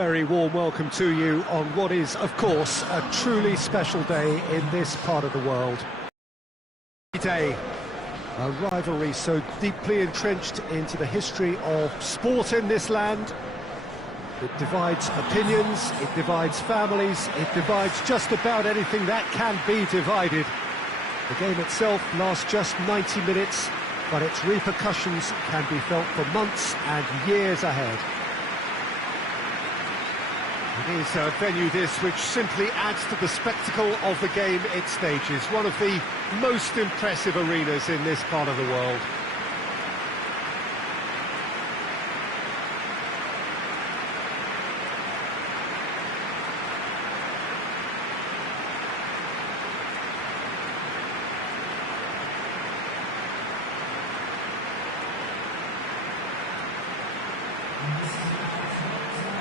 very warm welcome to you on what is, of course, a truly special day in this part of the world. Day, a rivalry so deeply entrenched into the history of sport in this land. It divides opinions, it divides families, it divides just about anything that can be divided. The game itself lasts just 90 minutes, but its repercussions can be felt for months and years ahead. It is a venue this which simply adds to the spectacle of the game it stages, one of the most impressive arenas in this part of the world.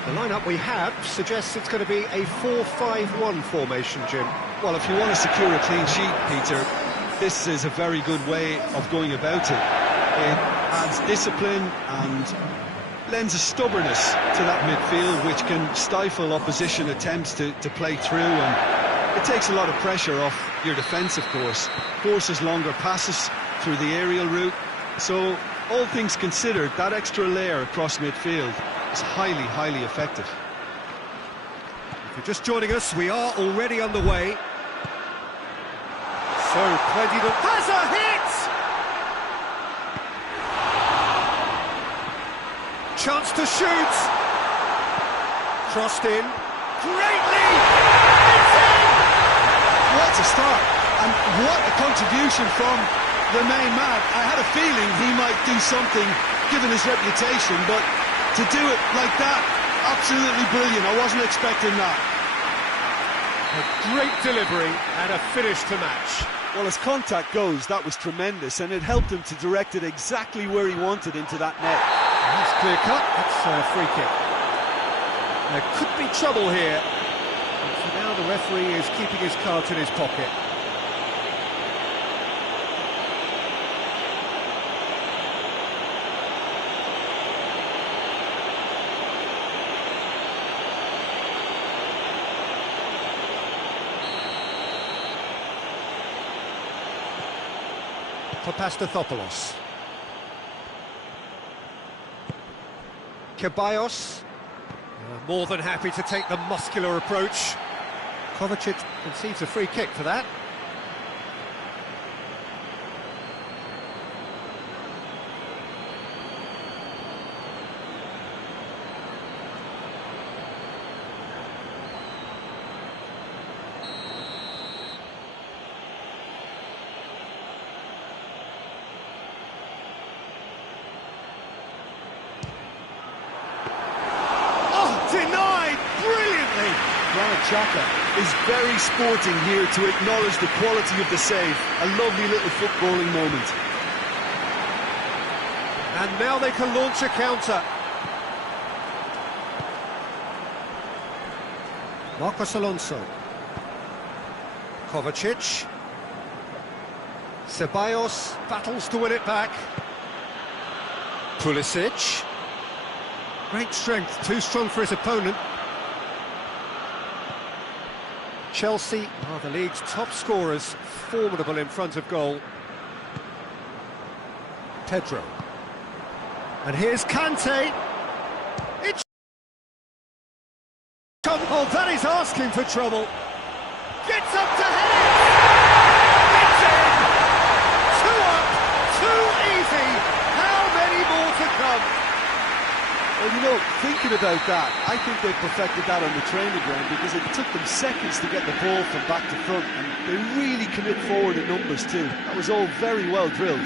The lineup we have suggests it's going to be a 4-5-1 formation, Jim. Well, if you want to secure a clean sheet, Peter, this is a very good way of going about it. It adds discipline and lends a stubbornness to that midfield, which can stifle opposition attempts to play through, and it takes a lot of pressure off your defence, of course. Forces longer passes through the aerial route. So, all things considered, that extra layer across midfield is highly, highly effective. If you're just joining us, we are already underway. So, plenty to... Has a hit! Chance to shoot! Crossed in. Greatly! It's in! What a start! And what a contribution from the main man. I had a feeling he might do something, given his reputation, but to do it like that, absolutely brilliant. I wasn't expecting that. A great delivery and a finish to match. Well, as contact goes, that was tremendous, and it helped him to direct it exactly where he wanted, into that net. That's clear cut. That's a free kick. There could be trouble here. But for now, the referee is keeping his cards in his pocket. Papastathopoulos. Ceballos, more than happy to take the muscular approach. Kovacic concedes a free kick for that. Denied brilliantly. Granit Xhaka is very sporting here to acknowledge the quality of the save. A lovely little footballing moment. And now they can launch a counter. Marcos Alonso. Kovacic. Ceballos battles to win it back. Pulisic. Great strength, too strong for his opponent. Chelsea are the league's top scorers, formidable in front of goal. Pedro. And here's Kante. It's... Oh, that is asking for trouble. Gets up to head it! It's in! 2 up, too easy! How many more to come? Well, you know, thinking about that, I think they perfected that on the training ground, because it took them seconds to get the ball from back to front, and they really commit forward in numbers too. That was all very well drilled.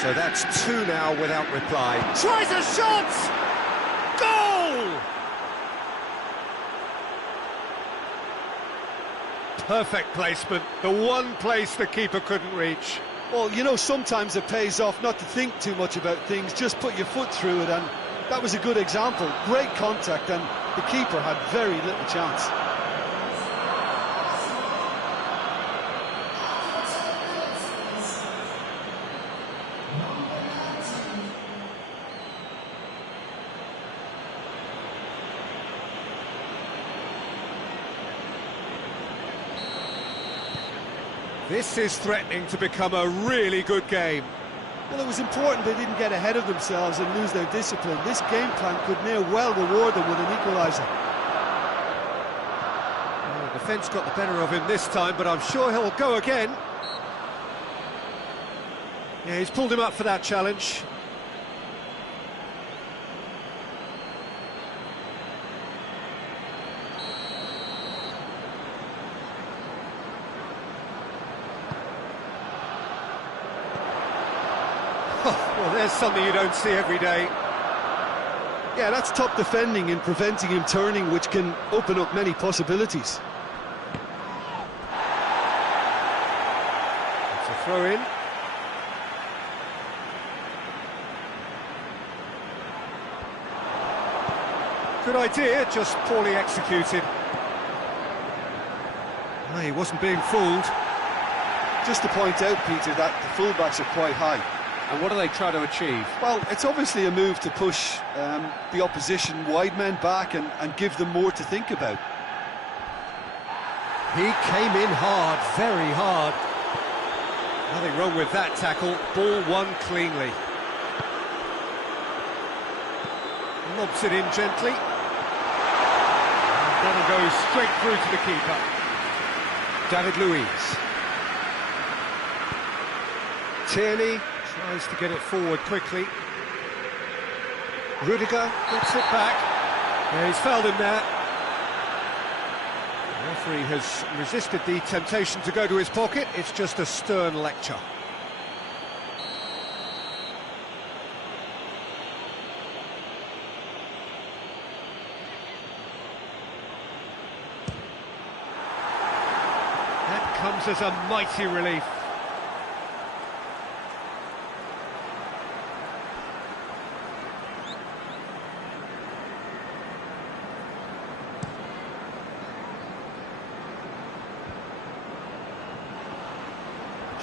So that's 2 now without reply. Tries a shot! Goal! Perfect placement, the one place the keeper couldn't reach. Well, you know, sometimes it pays off not to think too much about things, just put your foot through it, and that was a good example. Great contact, and the keeper had very little chance. This is threatening to become a really good game. Well, it was important they didn't get ahead of themselves and lose their discipline. This game plan could now well reward them with an equaliser. Well, the defence got the better of him this time, but I'm sure he'll go again. Yeah, he's pulled him up for that challenge. Well, there's something you don't see every day. Yeah, that's top defending and preventing him turning, which can open up many possibilities. It's a throw-in. Good idea, just poorly executed. No, he wasn't being fooled. Just to point out, Peter, that the fullbacks are quite high. And what do they try to achieve? Well, it's obviously a move to push the opposition wide men back and give them more to think about. He came in hard, very hard. Nothing wrong with that tackle. Ball won cleanly. Lobs it in gently. And that'll go straight through to the keeper. David Luiz. Tierney tries to get it forward quickly. Rudiger gets it back. Yeah, he's fouled him there. The referee has resisted the temptation to go to his pocket. It's just a stern lecture. That comes as a mighty relief.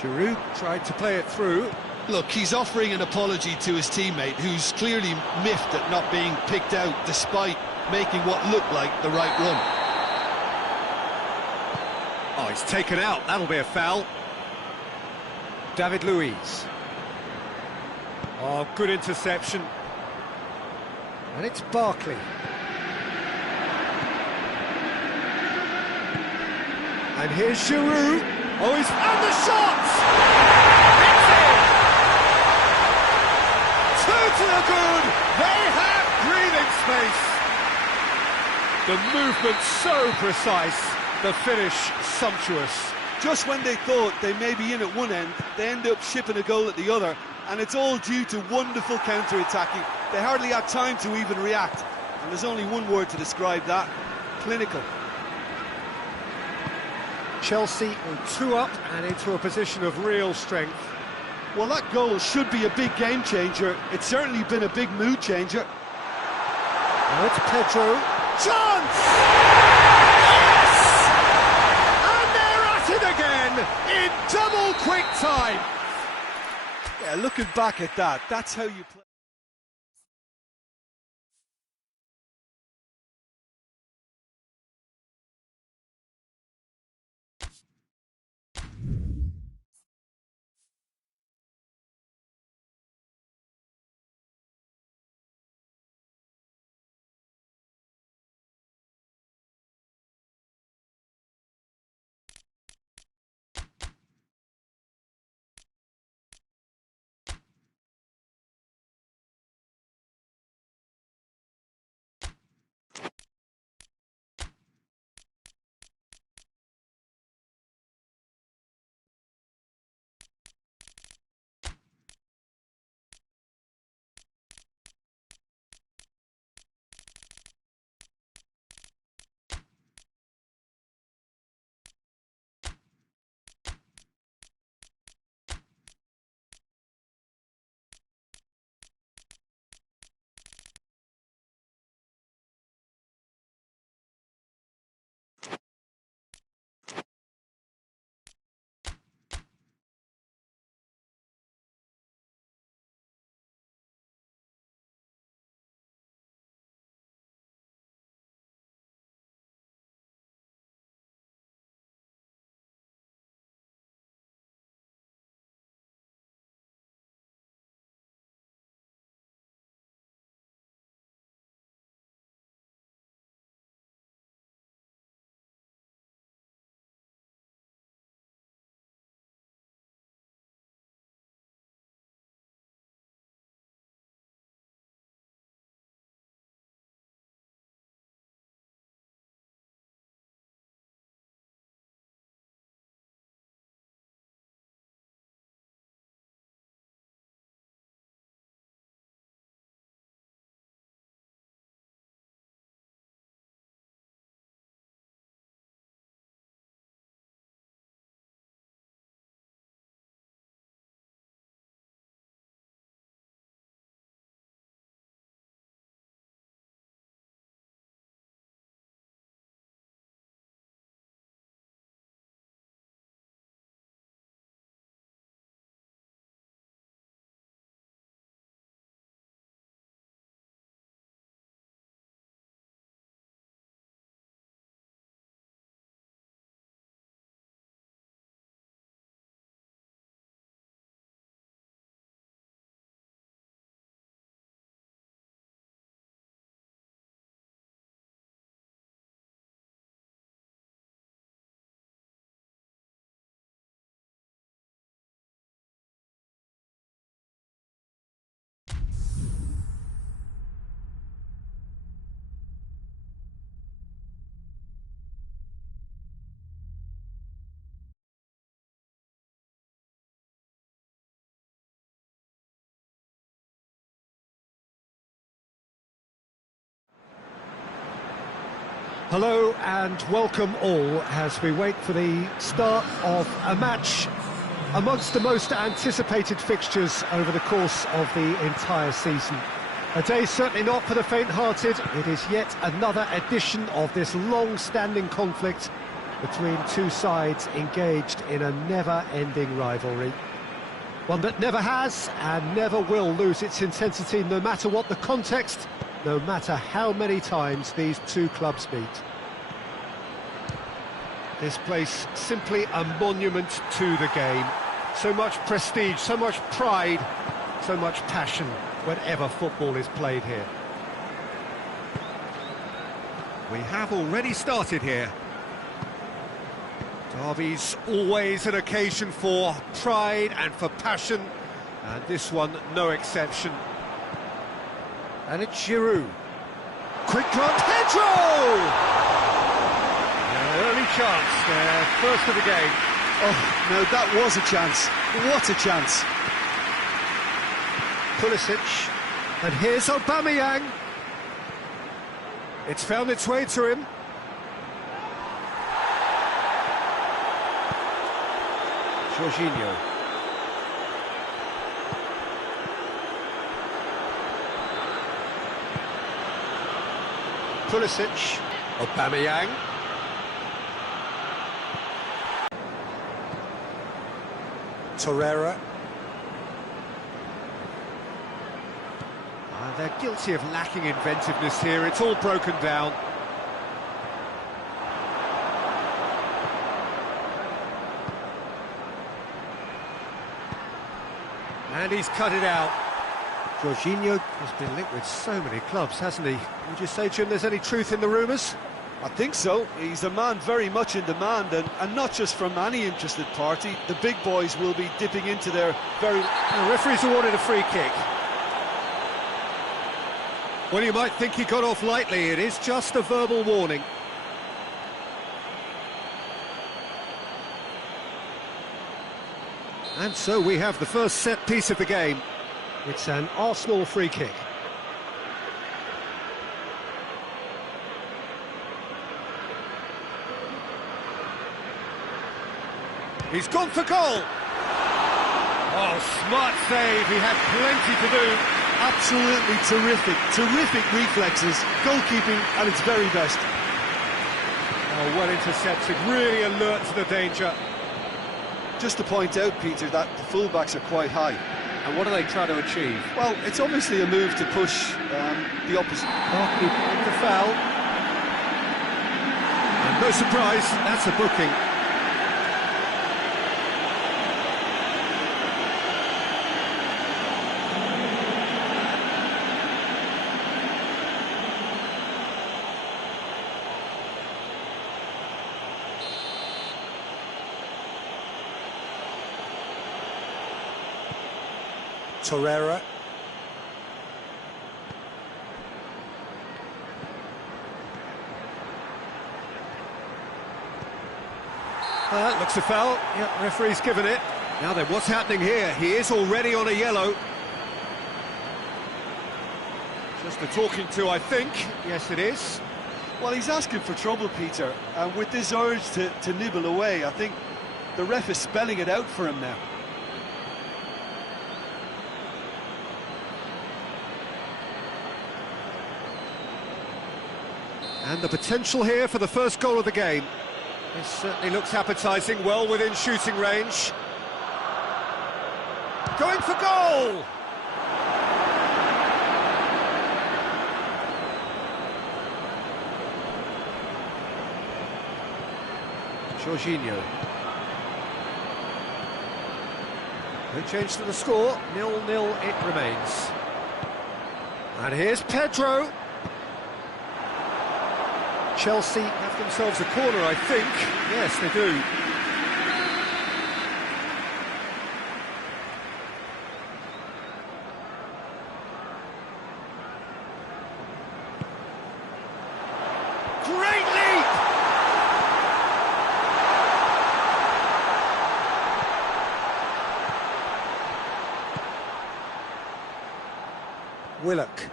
Giroud tried to play it through. Look, he's offering an apology to his teammate, who's clearly miffed at not being picked out despite making what looked like the right run. Oh, he's taken out. That'll be a foul. David Luiz. Oh, good interception. And it's Barkley. And here's Giroud. Oh, he's... And the shot! It's in! Two to the good! They have breathing space! The movement so precise, the finish sumptuous. Just when they thought they may be in at one end, they end up shipping a goal at the other, and it's all due to wonderful counter-attacking. They hardly had time to even react, and there's only one word to describe that: clinical. Chelsea are 2 up and into a position of real strength. Well, that goal should be a big game changer. It's certainly been a big mood changer. Now it's Pedro. Chance! Yes! And they're at it again in double quick time. Yeah, looking back at that, that's how you play. Hello and welcome all as we wait for the start of a match amongst the most anticipated fixtures over the course of the entire season. A day certainly not for the faint-hearted. It is yet another edition of this long-standing conflict between two sides engaged in a never-ending rivalry. One that never has and never will lose its intensity, no matter what the context, no matter how many times these two clubs meet. This place simply a monument to the game. So much prestige, so much pride, so much passion whenever football is played here. We have already started here. Derby's always an occasion for pride and for passion, and this one no exception. And it's Giroud. Quick glance, Pedro! An early chance there, first of the game. Oh, no, that was a chance. What a chance. Pulisic, and here's Aubameyang. It's found its way to him. Jorginho. Pulisic, Aubameyang. Torreira. They're guilty of lacking inventiveness here. It's all broken down. And he's cut it out. Jorginho has been linked with so many clubs, hasn't he? Would you say, Jim, there's any truth in the rumours? I think so. He's a man very much in demand, and not just from any interested party. The big boys will be dipping into their very... The referee's awarded a free kick. Well, you might think he got off lightly. It is just a verbal warning. And so we have the first set piece of the game. It's an Arsenal free kick. He's gone for goal. Oh, smart save. He had plenty to do. Absolutely terrific reflexes, goalkeeping at its very best. Oh, well intercepted, really alert to the danger. Just to point out, Peter, that the fullbacks are quite high. And what are they trying to achieve? Well, it's obviously a move to push the opposite. Barkley with the foul. And no surprise, that's a booking. Torreira. Looks a foul. Yeah, referee's given it. Now then, what's happening here? He is already on a yellow. Just the talking to, I think. Yes, it is. Well, he's asking for trouble, Peter, and with this urge to nibble away, I think the ref is spelling it out for him now. And the potential here for the first goal of the game. This certainly looks appetising, well within shooting range. Going for goal! Jorginho. No change to the score, 0-0 it remains. And here's Pedro. Chelsea have themselves a corner, I think. Yes, they do. Great leap! Willock.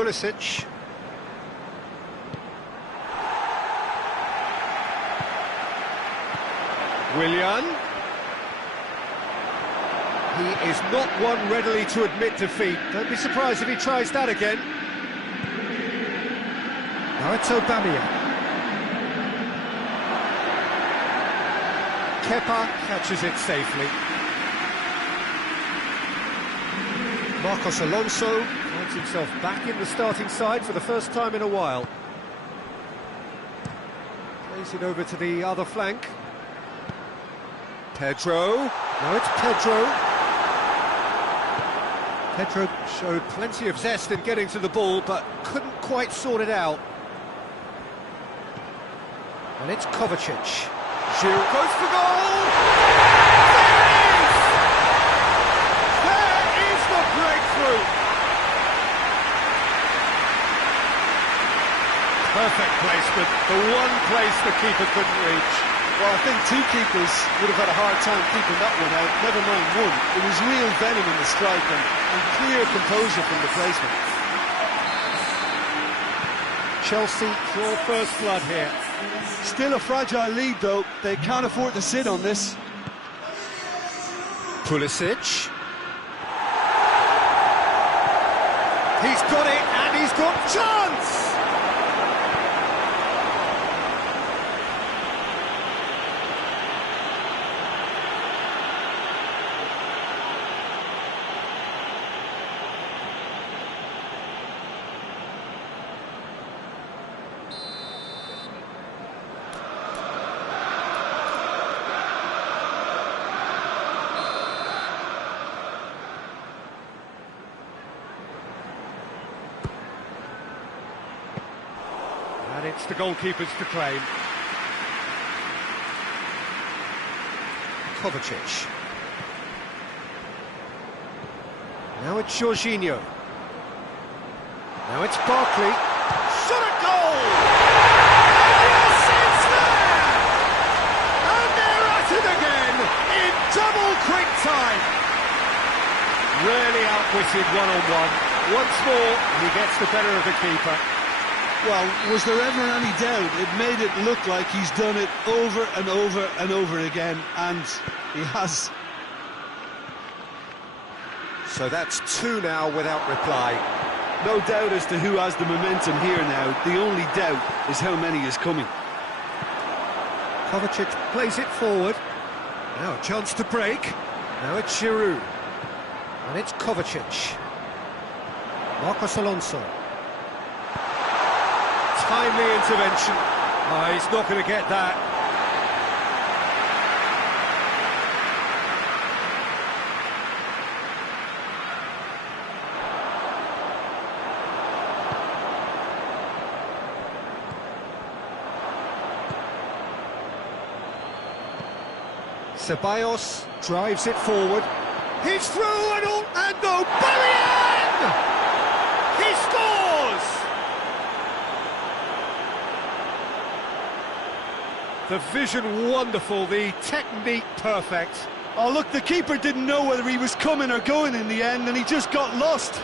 Pulisic. Willian. He is not one readily to admit defeat. Don't be surprised if he tries that again. Now it's Aubameyang. Kepa catches it safely. Marcos Alonso finds himself back in the starting side for the first time in a while. Plays it over to the other flank. Pedro. Now it's Pedro. Pedro showed plenty of zest in getting to the ball, but couldn't quite sort it out. And it's Kovacic. Giroud goes for goal! There is the breakthrough! Perfect placement, the one place the keeper couldn't reach. Well, I think two keepers would have had a hard time keeping that one out, never mind one. It was real venom in the strike and clear composure from the placement. Chelsea draw first blood here. Still a fragile lead, though. They can't afford to sit on this. Pulisic. He's got it, and he's got chance! And it's the goalkeepers to claim. Kovacic. Now it's Jorginho. Now it's Barkley. Shot at goal! And yes, it's there! And they're at it again in double quick time. Really outwitted one-on-one. Once more, he gets the better of the keeper. Well, was there ever any doubt? It made it look like he's done it over and over and over again, and he has. So that's two now without reply. No doubt as to who has the momentum here now. The only doubt is how many is coming. Kovacic plays it forward. Now a chance to break. Now it's Giroud. And it's Kovacic. Marcos Alonso. Timely intervention. Oh, he's not going to get that. Ceballos drives it forward. He's through and Aubameyang! He scores! The vision wonderful, the technique perfect. Oh, look, the keeper didn't know whether he was coming or going in the end, and he just got lost.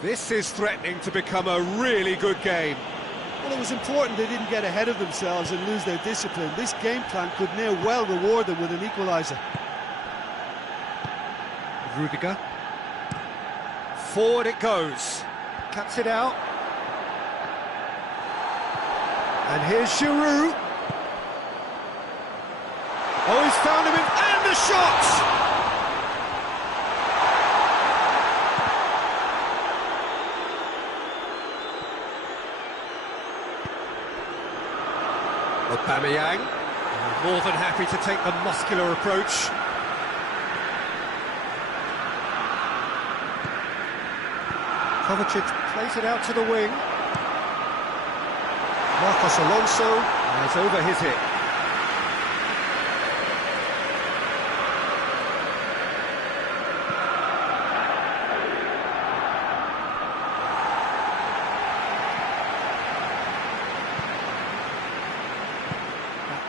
This is threatening to become a really good game. Well, it was important they didn't get ahead of themselves and lose their discipline. This game plan could now well reward them with an equaliser. Rudiger. Forward it goes. Cuts it out. And here's Giroud. Oh, he's found him and the shot! Aubameyang, more than happy to take the muscular approach. Kovacic plays it out to the wing. Marcos Alonso has over his hit.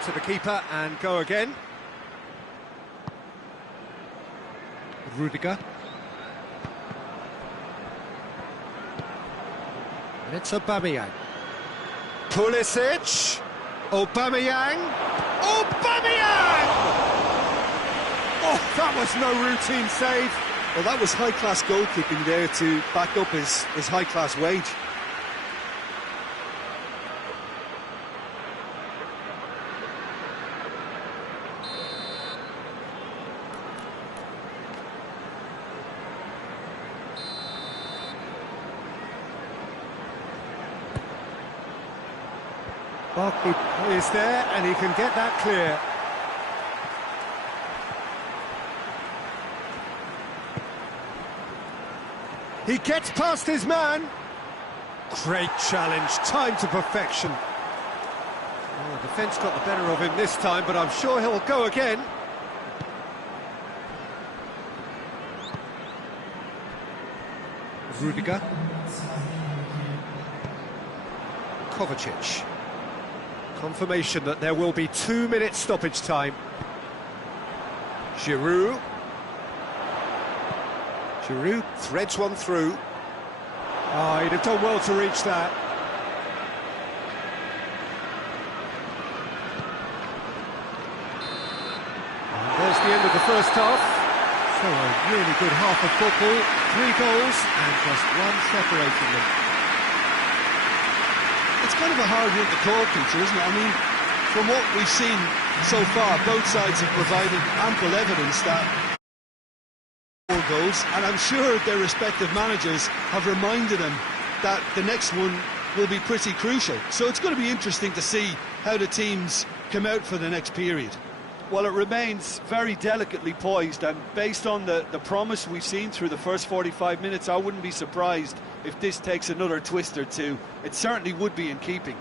to the keeper and go again. Rudiger. And it's Aubameyang. Pulisic. Aubameyang. Aubameyang! Oh, that was no routine save. Well, that was high-class goalkeeping there to back up his high-class wage. Barkley is there and he can get that clear. He gets past his man. Great challenge, time to perfection. Oh, the defence got the better of him this time, but I'm sure he'll go again. Rudiger. Kovacic. Confirmation that there will be 2 minutes stoppage time. Giroud. Giroud threads one through. Oh, he'd have done well to reach that. And there's the end of the first half. So a really good half of football. 3 goals and just one separating them. It's kind of a hard one to call, Peter, isn't it? I mean, from what we've seen so far, both sides have provided ample evidence that 4 goals, and I'm sure their respective managers have reminded them that the next one will be pretty crucial. So it's going to be interesting to see how the teams come out for the next period. Well, it remains very delicately poised, and based on the promise we've seen through the first 45 minutes, I wouldn't be surprised if this takes another twist or two. It certainly would be in keeping.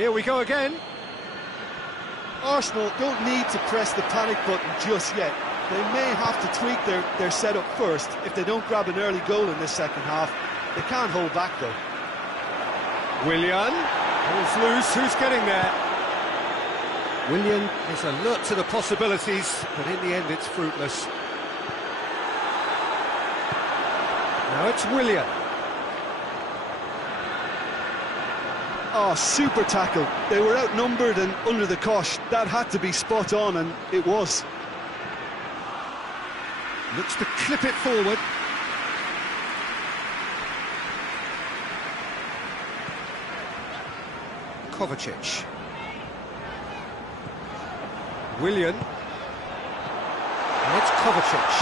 Here we go again. Arsenal don't need to press the panic button just yet. They may have to tweak their setup first if they don't grab an early goal in this second half. They can't hold back though. Willian, ball's loose, who's getting there? Willian is alert to the possibilities, but in the end it's fruitless. Now it's Willian. Oh, super tackle. They were outnumbered and under the cosh. That had to be spot on, and it was. Looks to clip it forward. Kovacic. Willian. And it's Kovacic.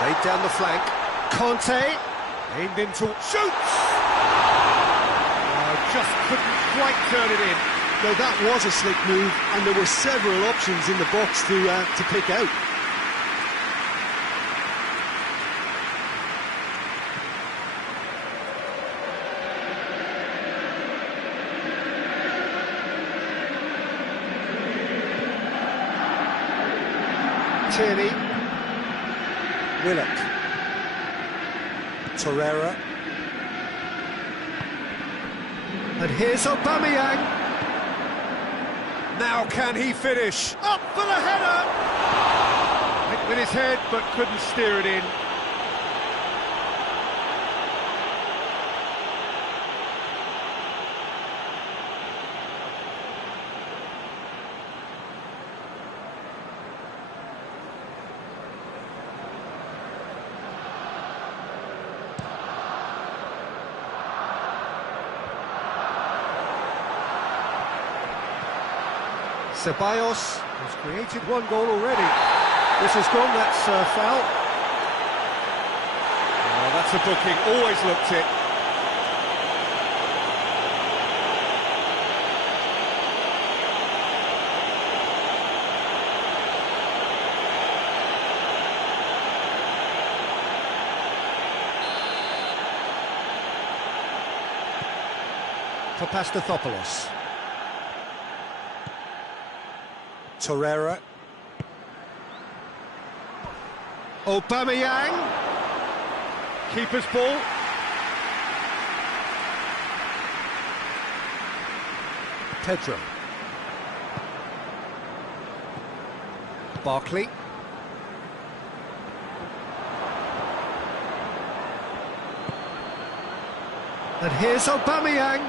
Played down the flank. Conte. Aimed into... Shoots! Just couldn't quite turn it in. No, that was a slick move, and there were several options in the box to pick out. Tierney, Willock, Torreira, and here's Aubameyang. Now can he finish? Up for the header! Hit with his head, but couldn't steer it in. Ceballos has created one goal already. This has gone, that's foul. Oh, that's a booking, always looked it. Papastathopoulos. Torreira. Aubameyang. Keeper's ball. Pedro. Barkley. And here's Aubameyang.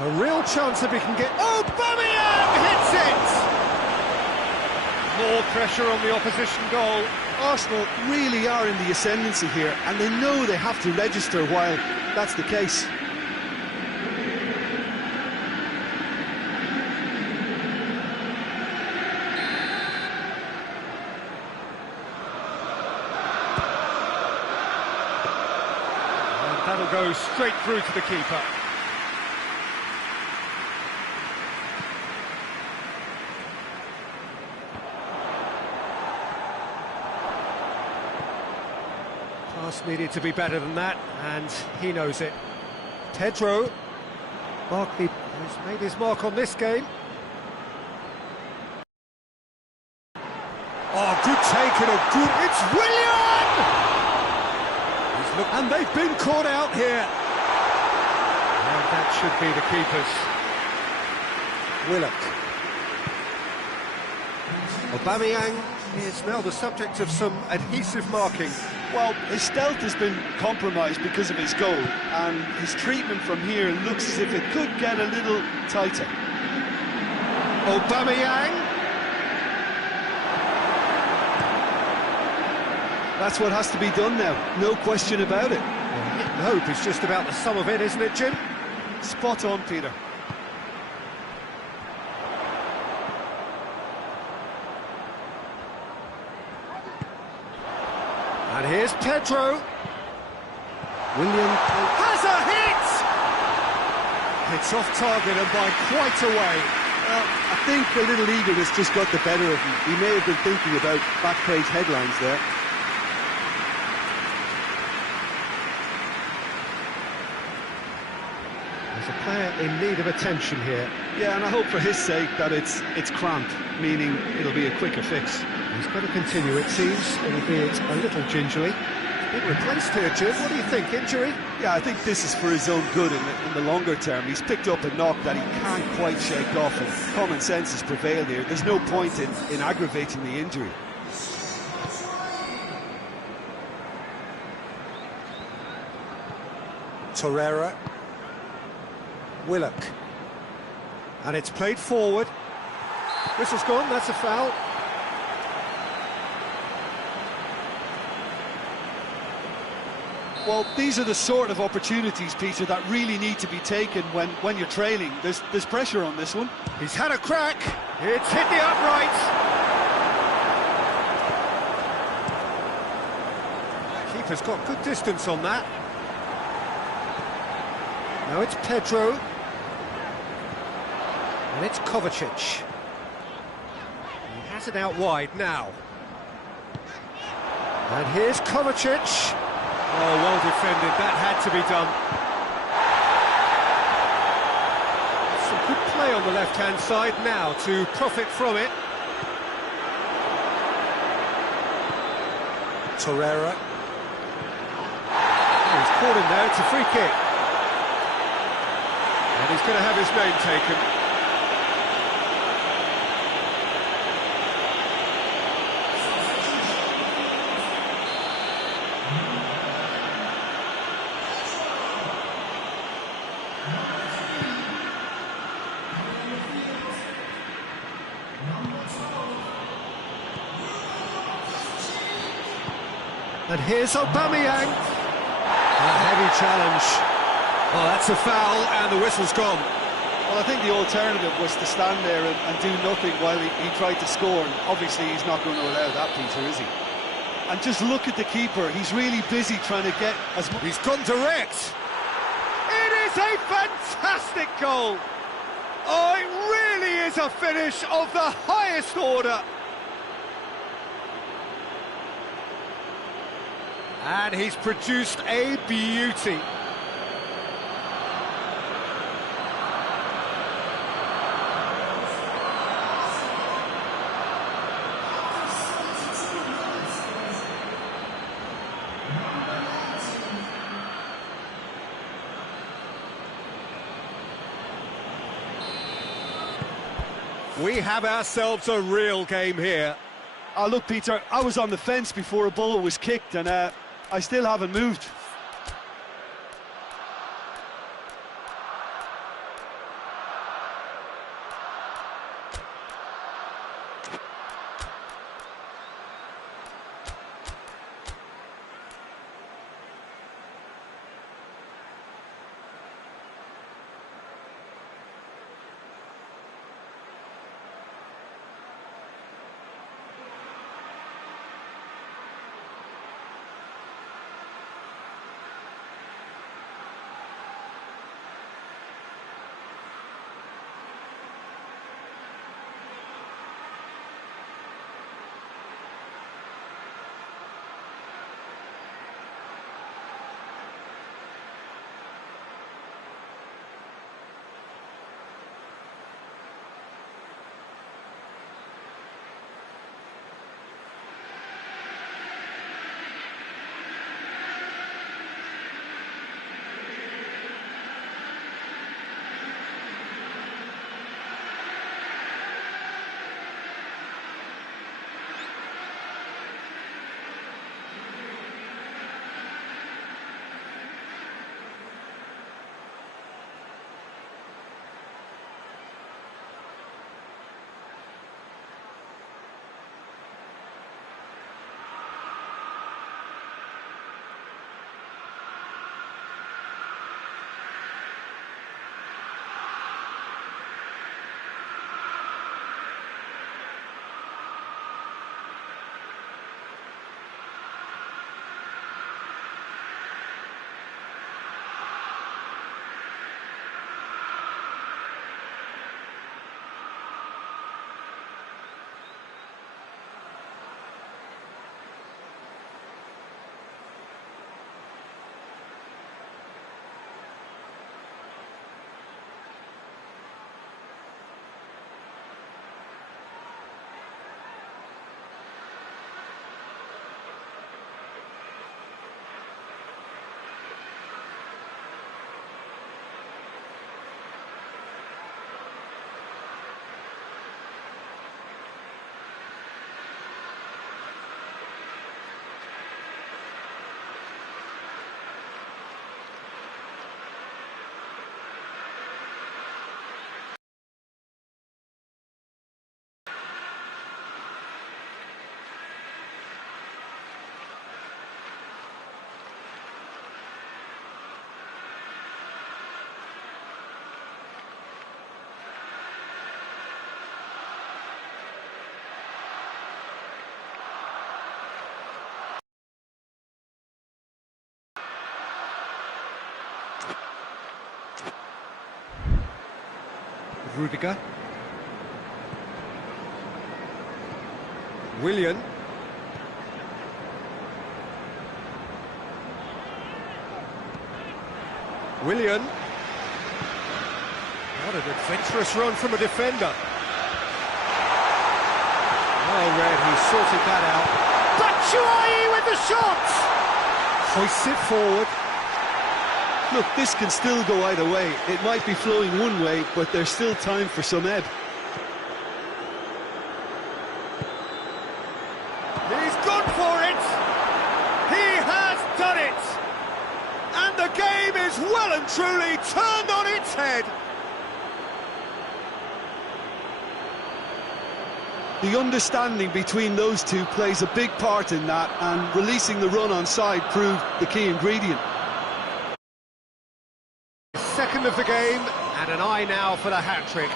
A real chance if he can get... Aubameyang hits it! More pressure on the opposition goal. Arsenal really are in the ascendancy here, and they know they have to register while that's the case. And that'll go straight through to the keeper. Pass needed to be better than that, and he knows it. Pedro. Barkley has made his mark on this game. Oh, good take and a good... It's Willian! And they've been caught out here. And that should be the keepers. Willock. Aubameyang is now the subject of some adhesive marking. Well, his stealth has been compromised because of his goal, and his treatment from here looks as if it could get a little tighter. Aubameyang. That's what has to be done now, no question about it. Well, hope is just about the sum of it, isn't it, Jim? Spot on, Peter. And here's Pedro. Willian has a hit! It's off target and by quite a way. Well, I think a little eagerness just got the better of him. He may have been thinking about back page headlines there. There's a player in need of attention here. Yeah, and I hope for his sake that it's cramped, meaning it'll be a quicker fix. He's going to continue, it seems, albeit a little gingerly. Been replaced here, Jim. What do you think? Injury? Yeah, I think this is for his own good in the longer term. He's picked up a knock that he can't quite shake off, and common sense has prevailed here. There's no point in aggravating the injury. Torreira. Willock. And it's played forward. Whistle's gone, that's a foul. Well, these are the sort of opportunities, Peter, that really need to be taken when you're trailing. There's pressure on this one. He's had a crack. It's hit the upright. Keeper's got good distance on that. Now it's Pedro. And it's Kovacic. He has it out wide now. And here's Kovacic. Oh, well defended, that had to be done. Some good play on the left-hand side now to profit from it. Torreira. Oh, he's caught him there, it's a free kick. And he's going to have his name taken. And here's Aubameyang. A heavy challenge. Oh, that's a foul, and the whistle's gone. Well, I think the alternative was to stand there and do nothing while he tried to score. And obviously, he's not going to allow that, Peter, is he? And just look at the keeper. He's really busy trying to get as much. He's gone direct. It is a fantastic goal. Oh, it really is a finish of the highest order. And he's produced a beauty. We have ourselves a real game here. Oh, look, Peter, I was on the fence before a ball was kicked, and I still haven't moved. Rudiger. Willian. Willian. What an adventurous run from a defender. Well read, he sorted that out. Batshuayi with the shot! Hoists it forward. Look, this can still go either way. It might be flowing one way, but there's still time for some ebb. He's gone for it! He has done it! And the game is well and truly turned on its head! The understanding between those two plays a big part in that, and releasing the run on side proved the key ingredient. Second of the game, and an eye now for the hat-trick.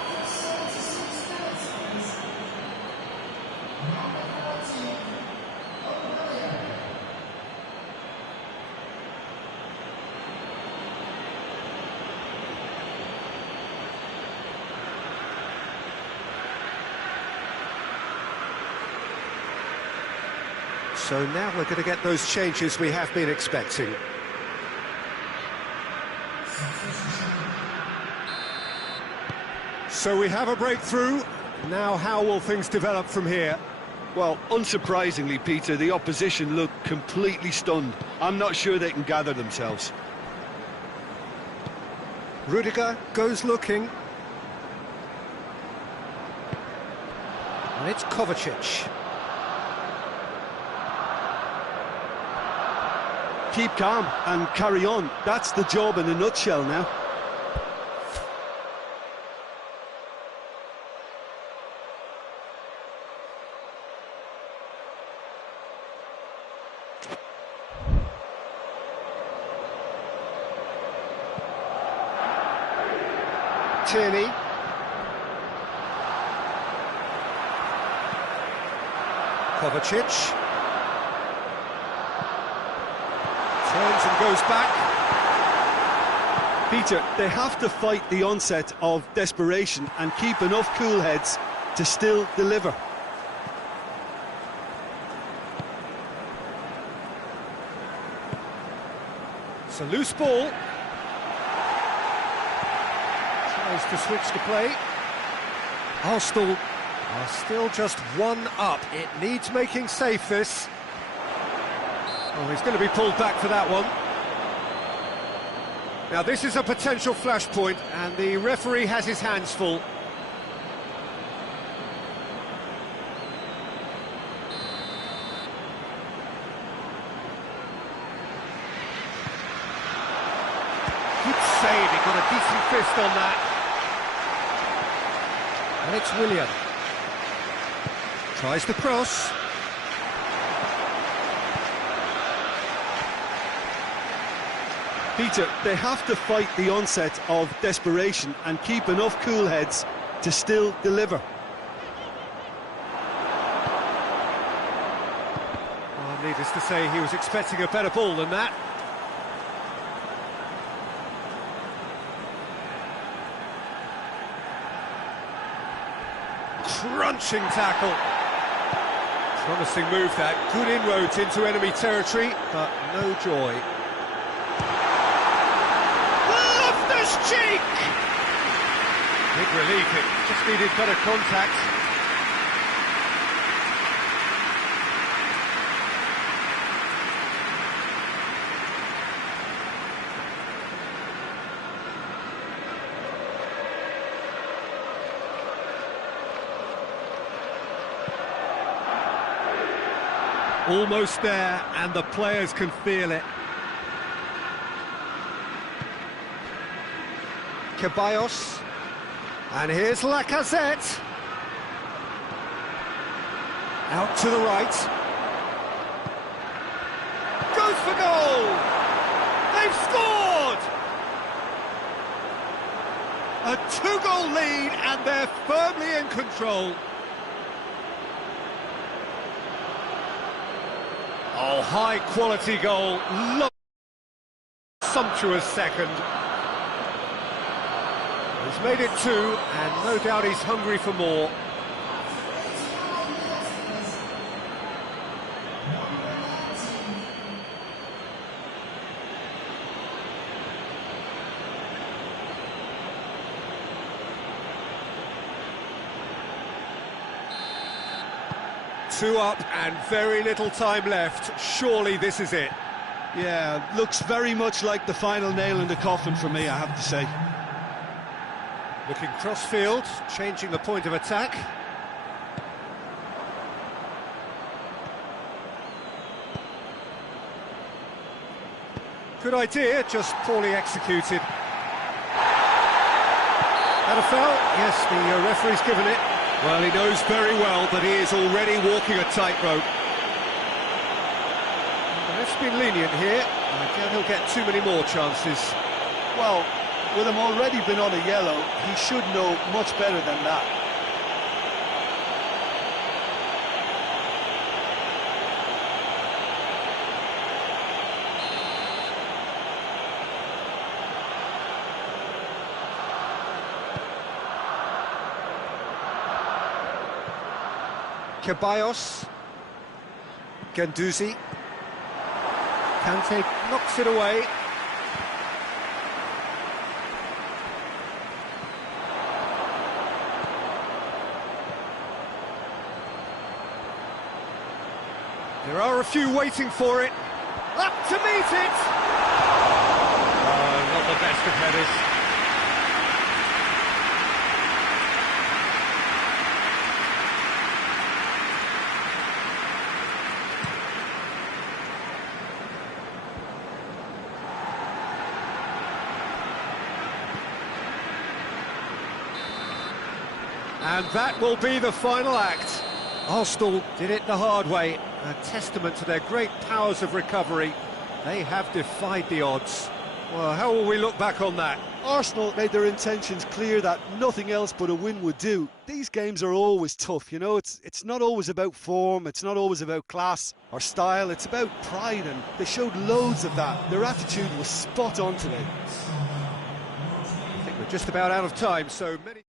So now we're going to get those changes we have been expecting. So we have a breakthrough. Now how will things develop from here? Well, unsurprisingly, Peter, the opposition look completely stunned. I'm not sure they can gather themselves. Rudiger goes looking. And it's Kovacic. Keep calm and carry on. That's the job in a nutshell now. Tierney. Kovacic. Turns and goes back. Peter, they have to fight the onset of desperation and keep enough cool heads to still deliver. It's a loose ball. Tries to switch the play. Arsenal are still just one up. It needs making safe, this. Oh, he's going to be pulled back for that one. Now, this is a potential flashpoint, and the referee has his hands full. Good save, he got a decent fist on that. And it's Willian. Tries the cross. Peter, they have to fight the onset of desperation and keep enough cool heads to still deliver. Well, needless to say, he was expecting a better ball than that. Crunching tackle. Promising move that. Good inroads into enemy territory, but no joy. Cheek! Big relief, it just needed better contact. Almost there, and the players can feel it. Ceballos, and here's Lacazette. Out to the right. Goes for goal! They've scored! A two-goal lead, and they're firmly in control. Oh, high-quality goal. Sumptuous second. He's made it 2, and no doubt he's hungry for more. Two up and very little time left. Surely this is it. Yeah, looks very much like the final nail in the coffin for me, I have to say. Looking cross-field, changing the point of attack. Good idea, just poorly executed. That a foul? Yes, the referee's given it. Well, he knows very well that he is already walking a tightrope. The ref's been lenient here. I doubt he'll get too many more chances. Well, with him already been on a yellow, he should know much better than that. Ceballos, Guendouzi, Kante knocks it away. There are a few waiting for it. Up to meet it! Oh, not the best of headers. And that will be the final act. Arsenal did it the hard way, a testament to their great powers of recovery. They have defied the odds. Well, how will we look back on that? Arsenal made their intentions clear that nothing else but a win would do. These games are always tough, you know, it's not always about form, it's not always about class or style, it's about pride, and they showed loads of that. Their attitude was spot on today. I think we're just about out of time, so many...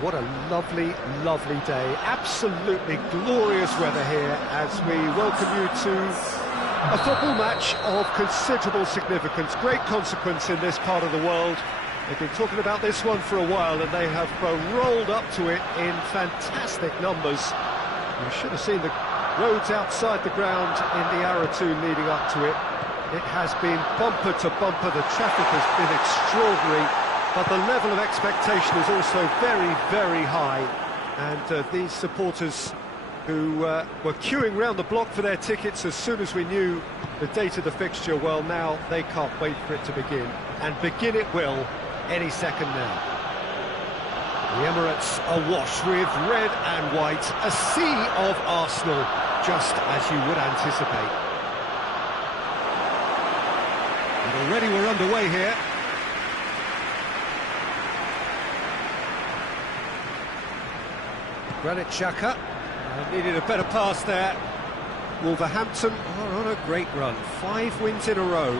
What a lovely, lovely day. Absolutely glorious weather here as we welcome you to a football match of considerable significance, great consequence in this part of the world. They've been talking about this one for a while and they have rolled up to it in fantastic numbers. You should have seen the roads outside the ground in the hour or two leading up to it. It has been bumper to bumper, the traffic has been extraordinary, but the level of expectation is also very, very high. And these supporters who were queuing round the block for their tickets as soon as we knew the date of the fixture, well, now they can't wait for it to begin. And begin it will any second now. The Emirates awash with red and white, a sea of Arsenal, just as you would anticipate. And already we're underway here. Granit Xhaka needed a better pass there. Wolverhampton are on a great run, 5 wins in a row.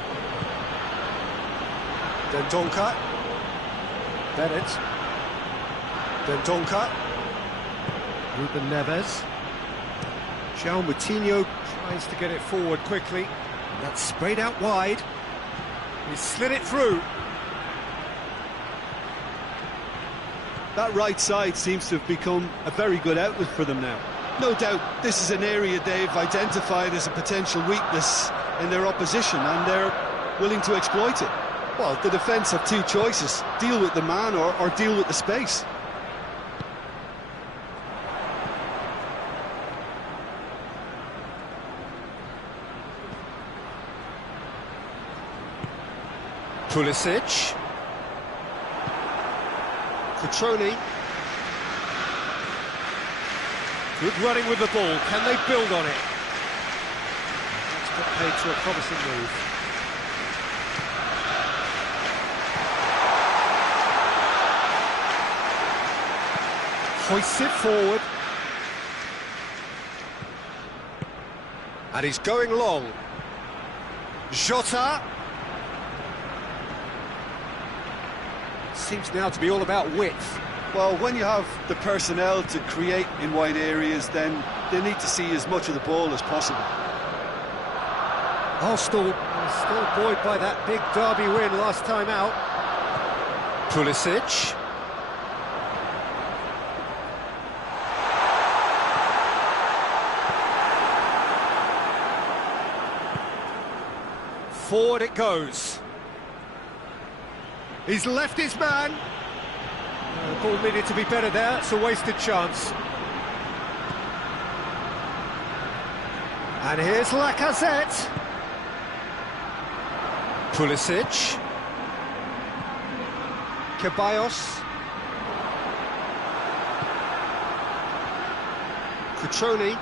Dendoncker, Bennett, Dendoncker, Ruben Neves. João Moutinho tries to get it forward quickly. That's sprayed out wide. He slid it through. That right side seems to have become a very good outlet for them now. No doubt this is an area they've identified as a potential weakness in their opposition, and they're willing to exploit it. Well, the defence have two choices: deal with the man or deal with the space. Pulisic. Petroni. Good running with the ball. Can they build on it? That's put paid to a promising move. Hoists it forward. And he's going long. Jota. Seems now to be all about width. Well, when you have the personnel to create in wide areas, then they need to see as much of the ball as possible. Arsenal are still buoyed by that big derby win last time out. Pulisic. Forward it goes. He's left his man. The ball needed to be better there. It's a wasted chance. And here's Lacazette. Pulisic. Ceballos. Petroni.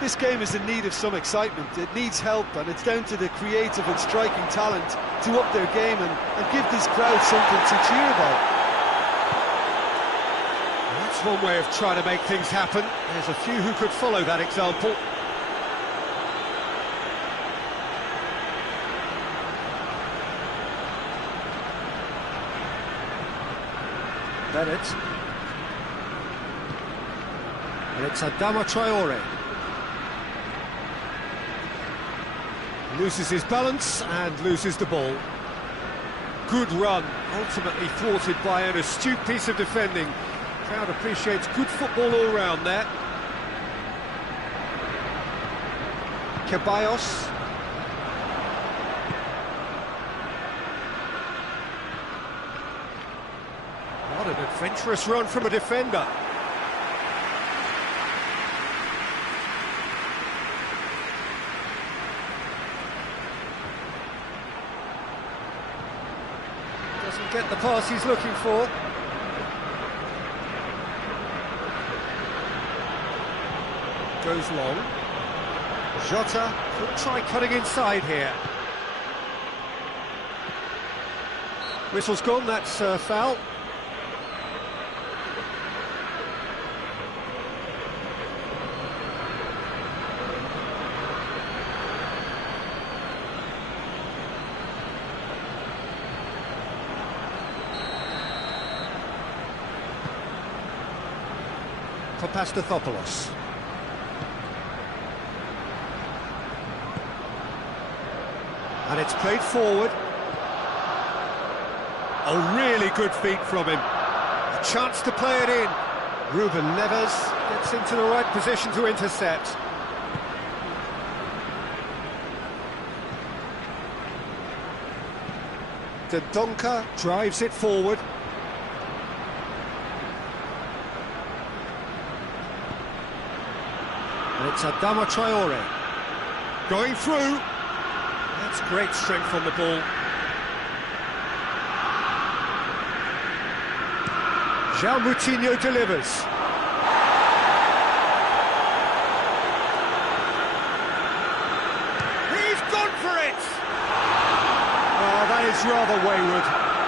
This game is in need of some excitement. It needs help, and it's down to the creative and striking talent to up their game and give this crowd something to cheer about. That's one way of trying to make things happen. There's a few who could follow that example. Bennett. And it's Adama Traore. Loses his balance and loses the ball. Good run, ultimately thwarted by an astute piece of defending. Crowd appreciates good football all round there. Ceballos. What an adventurous run from a defender. Doesn't get the pass he's looking for. Goes long. Jota could try cutting inside here. Whistle's gone, that's foul. Papastathopoulos. And it's played forward. A really good feat from him. A chance to play it in. Ruben Neves gets into the right position to intercept. Dendoncker drives it forward. And it's Adama Traore. Going through. That's great strength on the ball. João Moutinho delivers. He's gone for it! Oh, that is rather wayward.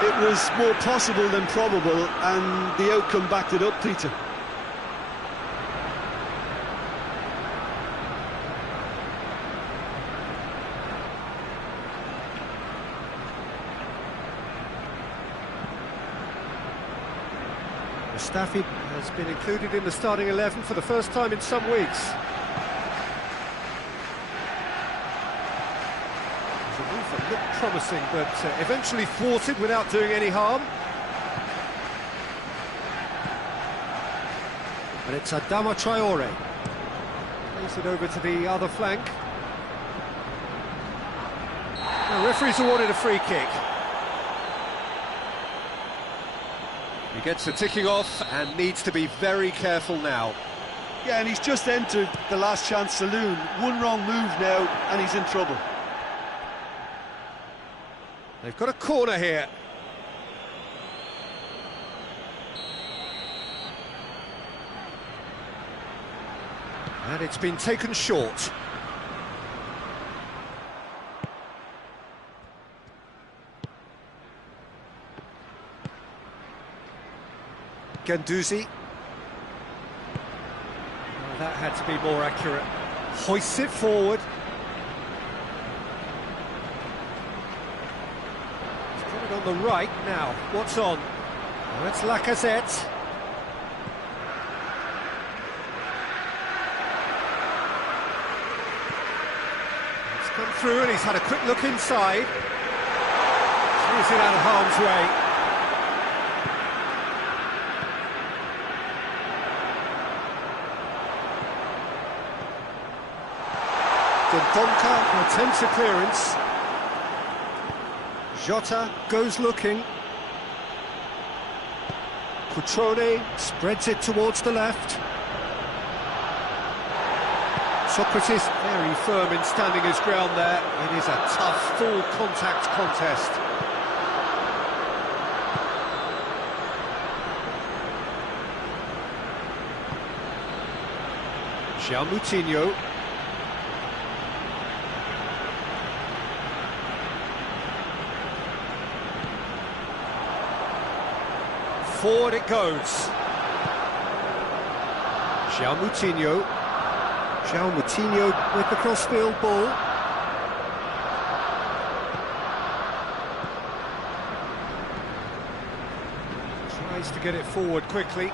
It was more possible than probable, and the outcome backed it up, Peter. Mustafi has been included in the starting 11 for the first time in some weeks. It was a move that looked promising, but eventually thwarted without doing any harm. And it's Adama Traore. Plays it over to the other flank. The referee's awarded a free kick. He gets the ticking off and needs to be very careful now. Yeah, and he's just entered the last chance saloon. One wrong move now, and he's in trouble. They've got a corner here. And it's been taken short. Guendouzi. Oh, that had to be more accurate. Hoists it forward. He's put it on the right now. What's on? Oh, it's Lacazette. He's come through and he's had a quick look inside. Clears it out of harm's way. Dendoncker attempts a clearance. Jota goes looking. Cutrone spreads it towards the left. Socrates very firm in standing his ground there. It is a tough, full contact contest. João Moutinho. Forward it goes. João Moutinho. João Moutinho with the crossfield ball. Tries to get it forward quickly.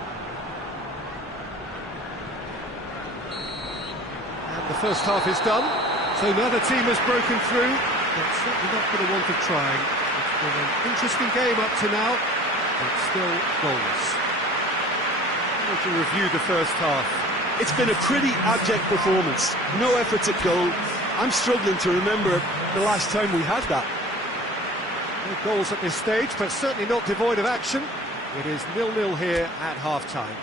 And the first half is done. So now the team has broken through. But certainly not for the want of trying. It's been an interesting game up to now. It's still goalless. To review the first half. It's been a pretty abject performance. No efforts at goal. I'm struggling to remember the last time we had that. No goals at this stage, but certainly not devoid of action. It is 0-0 here at half-time.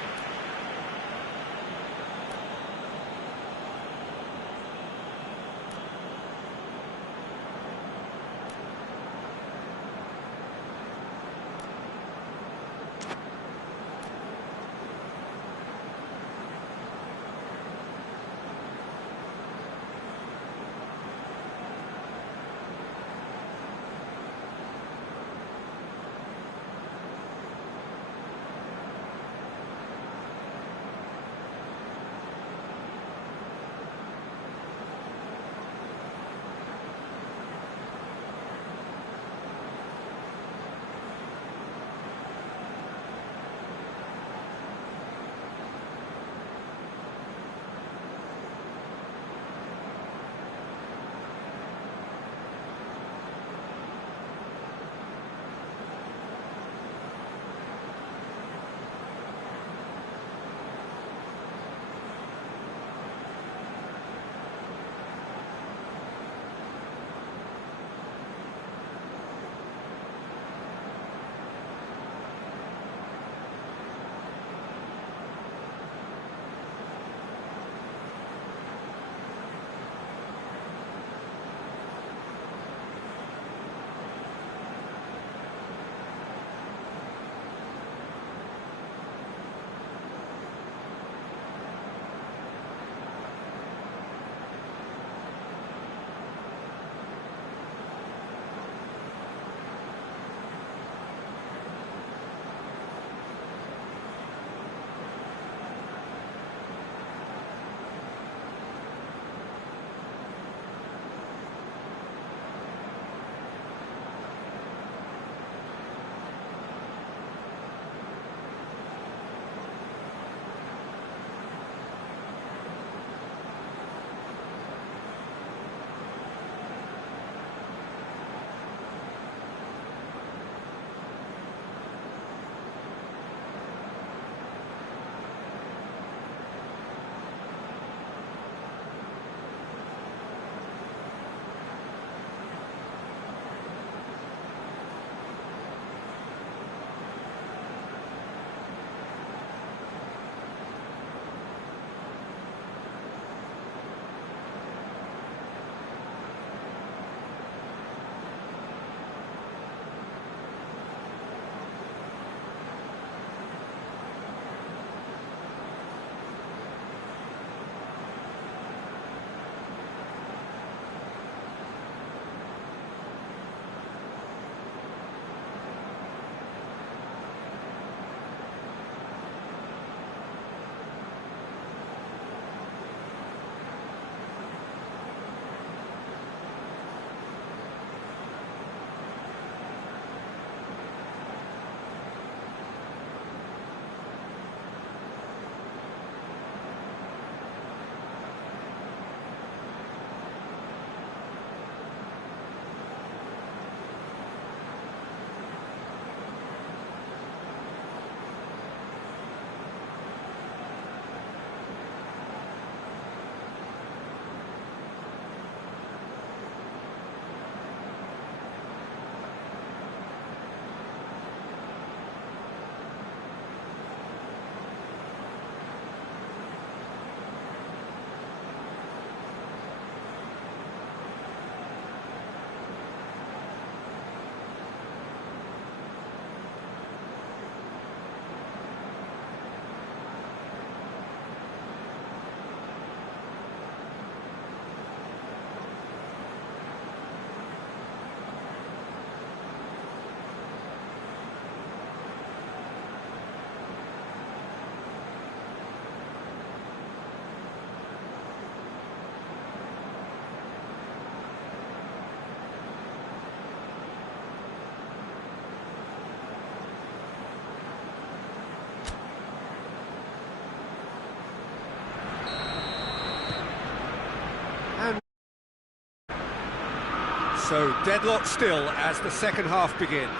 So deadlock still as the second half begins.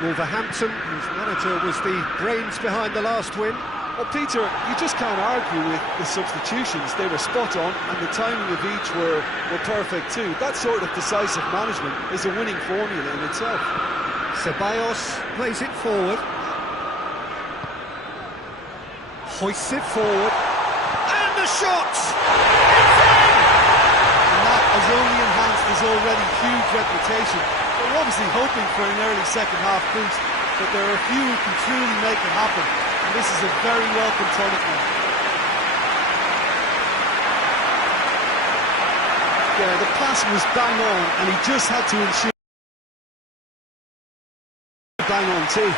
Wolverhampton, whose manager was the brains behind the last win. Well, Peter, you just can't argue with the substitutions. They were spot on, and the timing of each were perfect too. That sort of decisive management is a winning formula in itself. Ceballos plays it forward. Hoists it forward. And the shot! It's in! And that has only enhanced his already huge reputation. They're obviously hoping for an early second-half boost, but there are a few who can truly make it happen. And this is a very welcome tonic now. Yeah, the pass was bang on, and he just had to ensure bang on too.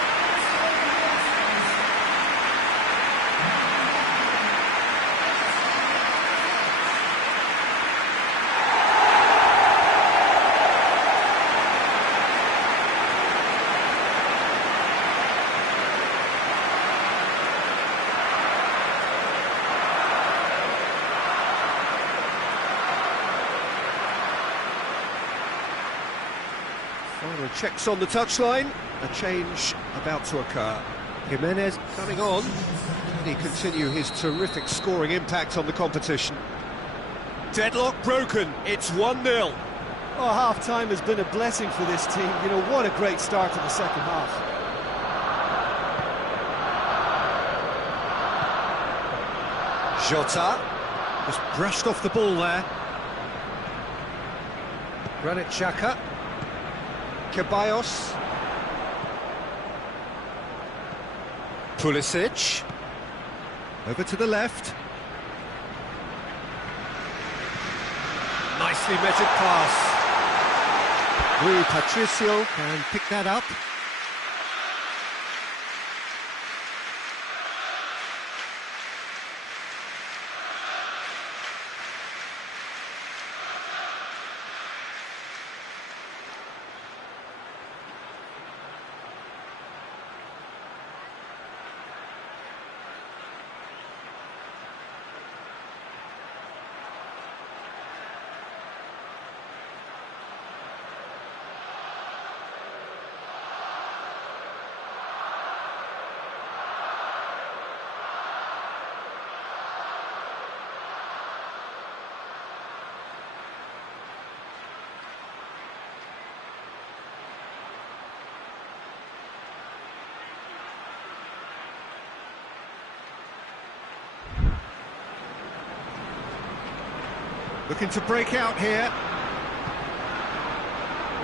Final checks on the touchline. A change about to occur. Jimenez coming on. Can he continue his terrific scoring impact on the competition? Deadlock broken. It's 1-0. Oh, half-time has been a blessing for this team. You know, what a great start to the second half. Jota just brushed off the ball there. Granit Xhaka. Ceballos. Pulisic. Over to the left. Nicely measured pass. Rui Patricio can pick that up. Looking to break out here.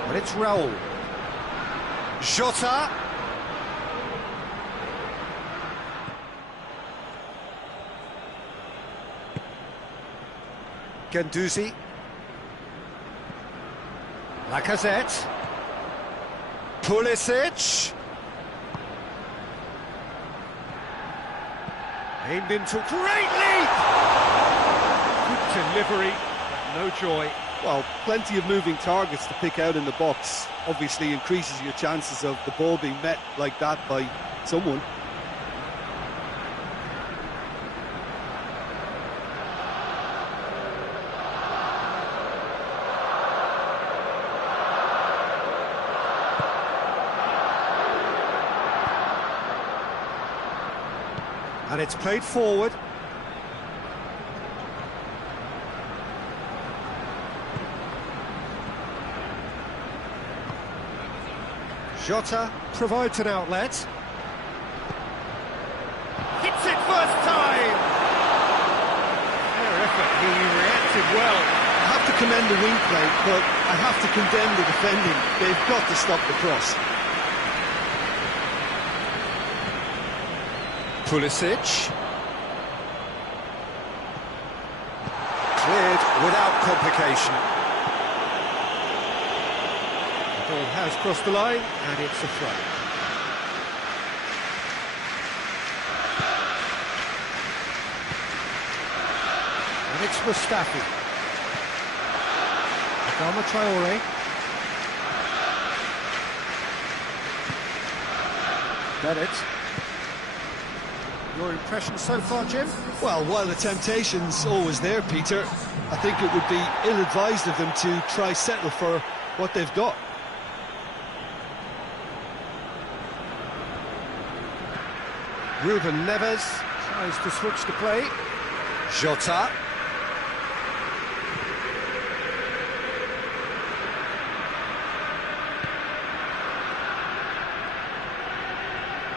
But it's Raul. Jota. Guendouzi. Lacazette. Pulisic. Aimed into great leap! Good delivery, but no joy. Well, plenty of moving targets to pick out in the box. Obviously increases your chances of the ball being met like that by someone. And it's played forward. Jota provides an outlet. Hits it first time! Fair effort, he reacted well. I have to commend the wing play, but I have to condemn the defending. They've got to stop the cross. Pulisic. Cleared without complication. The ball has crossed the line, and it's a throw. And it's Mustafi. Adama Traore. Bennett. Your impression so far, Jim? Well, while the temptation's always there, Peter, I think it would be ill-advised of them to try settle for what they've got. Ruben Neves tries to switch the play. Jota.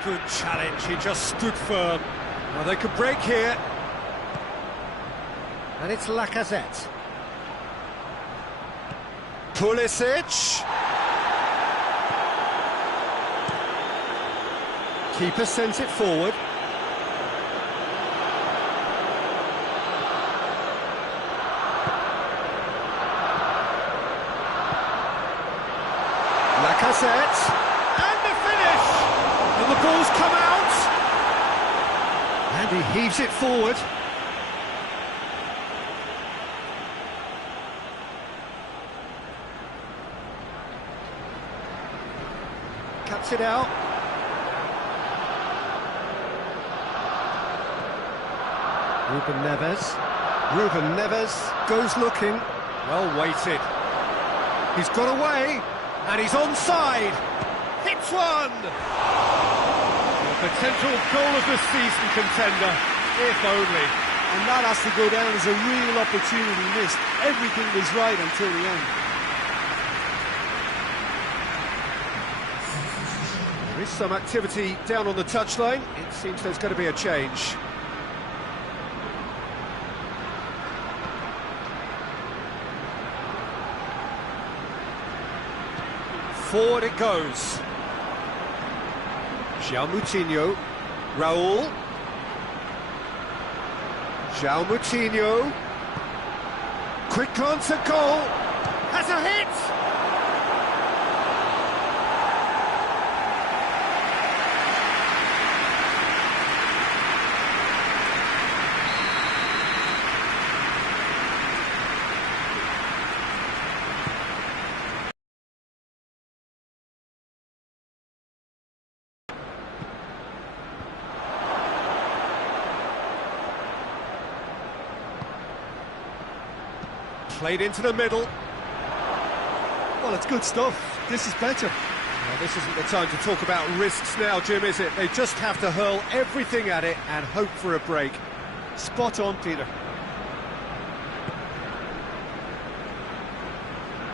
Good challenge, he just stood firm. Now they could break here. And it's Lacazette. Pulisic. Keeper sends it forward. Lacazette. And the finish! And the ball's come out. And he heaves it forward. Cuts it out. Ruben Neves goes looking. Well weighted. He's got away, and he's onside. Hits one! A potential goal of the season contender, if only. And that has to go down as a real opportunity missed. Everything was right until the end. There is some activity down on the touchline. It seems there's going to be a change. Forward it goes. João Moutinho. Raul. João Moutinho. Quick glance at goal. Has a hit! Played into the middle. Well, it's good stuff. This is better. Well, this isn't the time to talk about risks now, Jim, is it? They just have to hurl everything at it and hope for a break. Spot on, Peter.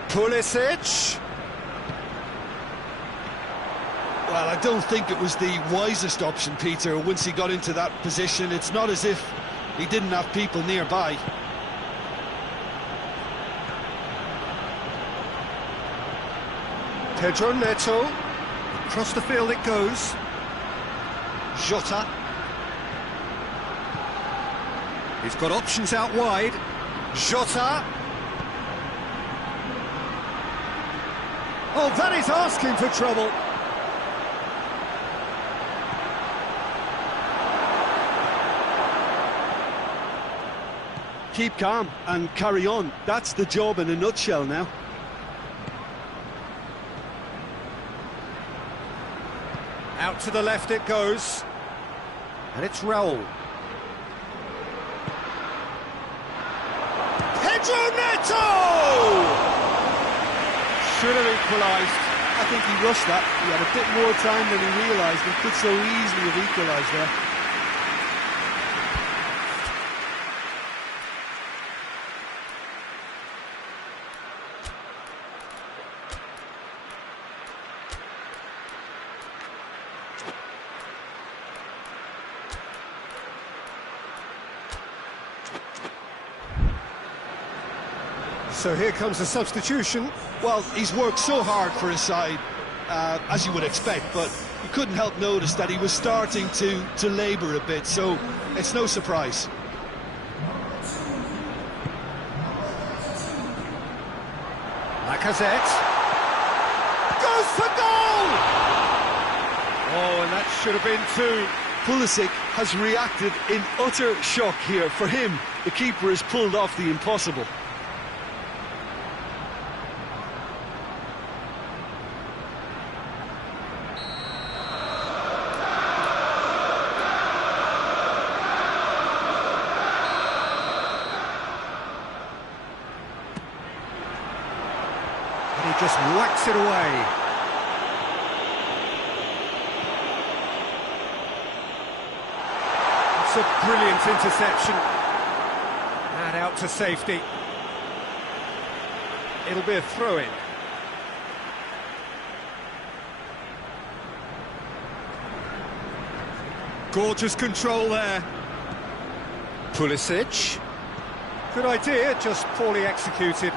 Pulisic. Well, I don't think it was the wisest option, Peter, once he got into that position. It's not as if he didn't have people nearby. Pedro Neto. Across the field it goes. Jota. He's got options out wide. Jota. Oh, that is asking for trouble. Keep calm and carry on. That's the job in a nutshell now. Out to the left it goes. And it's Raul. Pedro Neto! Should have equalised. I think he rushed that. He had a bit more time than he realised. He could so easily have equalised there. So here comes a substitution. Well, he's worked so hard for his side, as you would expect, but you couldn't help notice that he was starting to labour a bit, so it's no surprise. Lacazette. Goes for goal! Oh, and that should have been two. Pulisic has reacted in utter shock here. For him, the keeper has pulled off the impossible. whacks it away. It's a brilliant interception. And out to safety. It'll be a throw-in. Gorgeous control there. Pulisic. Good idea, just poorly executed.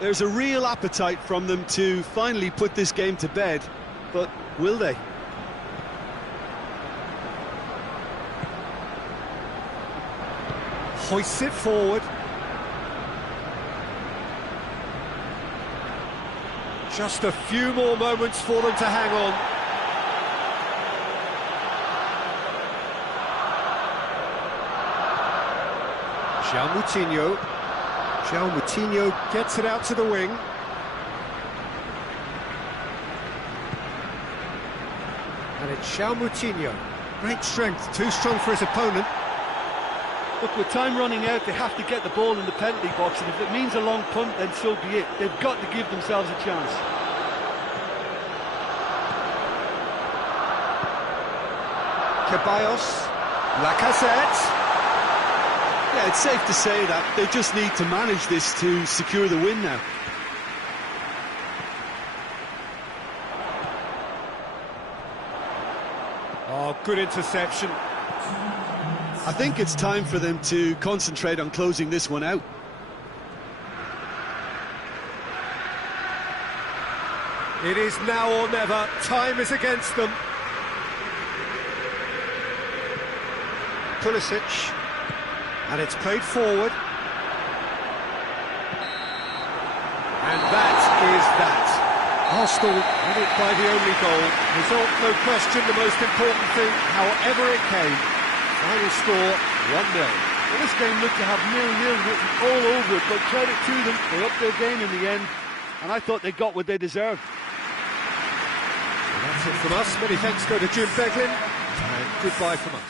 There's a real appetite from them to finally put this game to bed, but will they? Hoists it forward. Just a few more moments for them to hang on. João Moutinho gets it out to the wing. And it's João Moutinho. Great strength, too strong for his opponent. Look, with time running out, they have to get the ball in the penalty box, and if it means a long punt, then so be it. They've got to give themselves a chance. Ceballos, Lacazette. Yeah, it's safe to say that they just need to manage this to secure the win now. Oh, good interception. I think it's time for them to concentrate on closing this one out. It is now or never. Time is against them. Pulisic. And it's played forward. And that is that. Arsenal win it by the only goal. Result, no question, the most important thing, however it came. Final score, 1-0. Well, this game looked to have 0-0 written all over it, but credit to them, they upped their game in the end, and I thought they got what they deserved. And that's it from us. Many thanks go to Jim Beglin, and goodbye from us.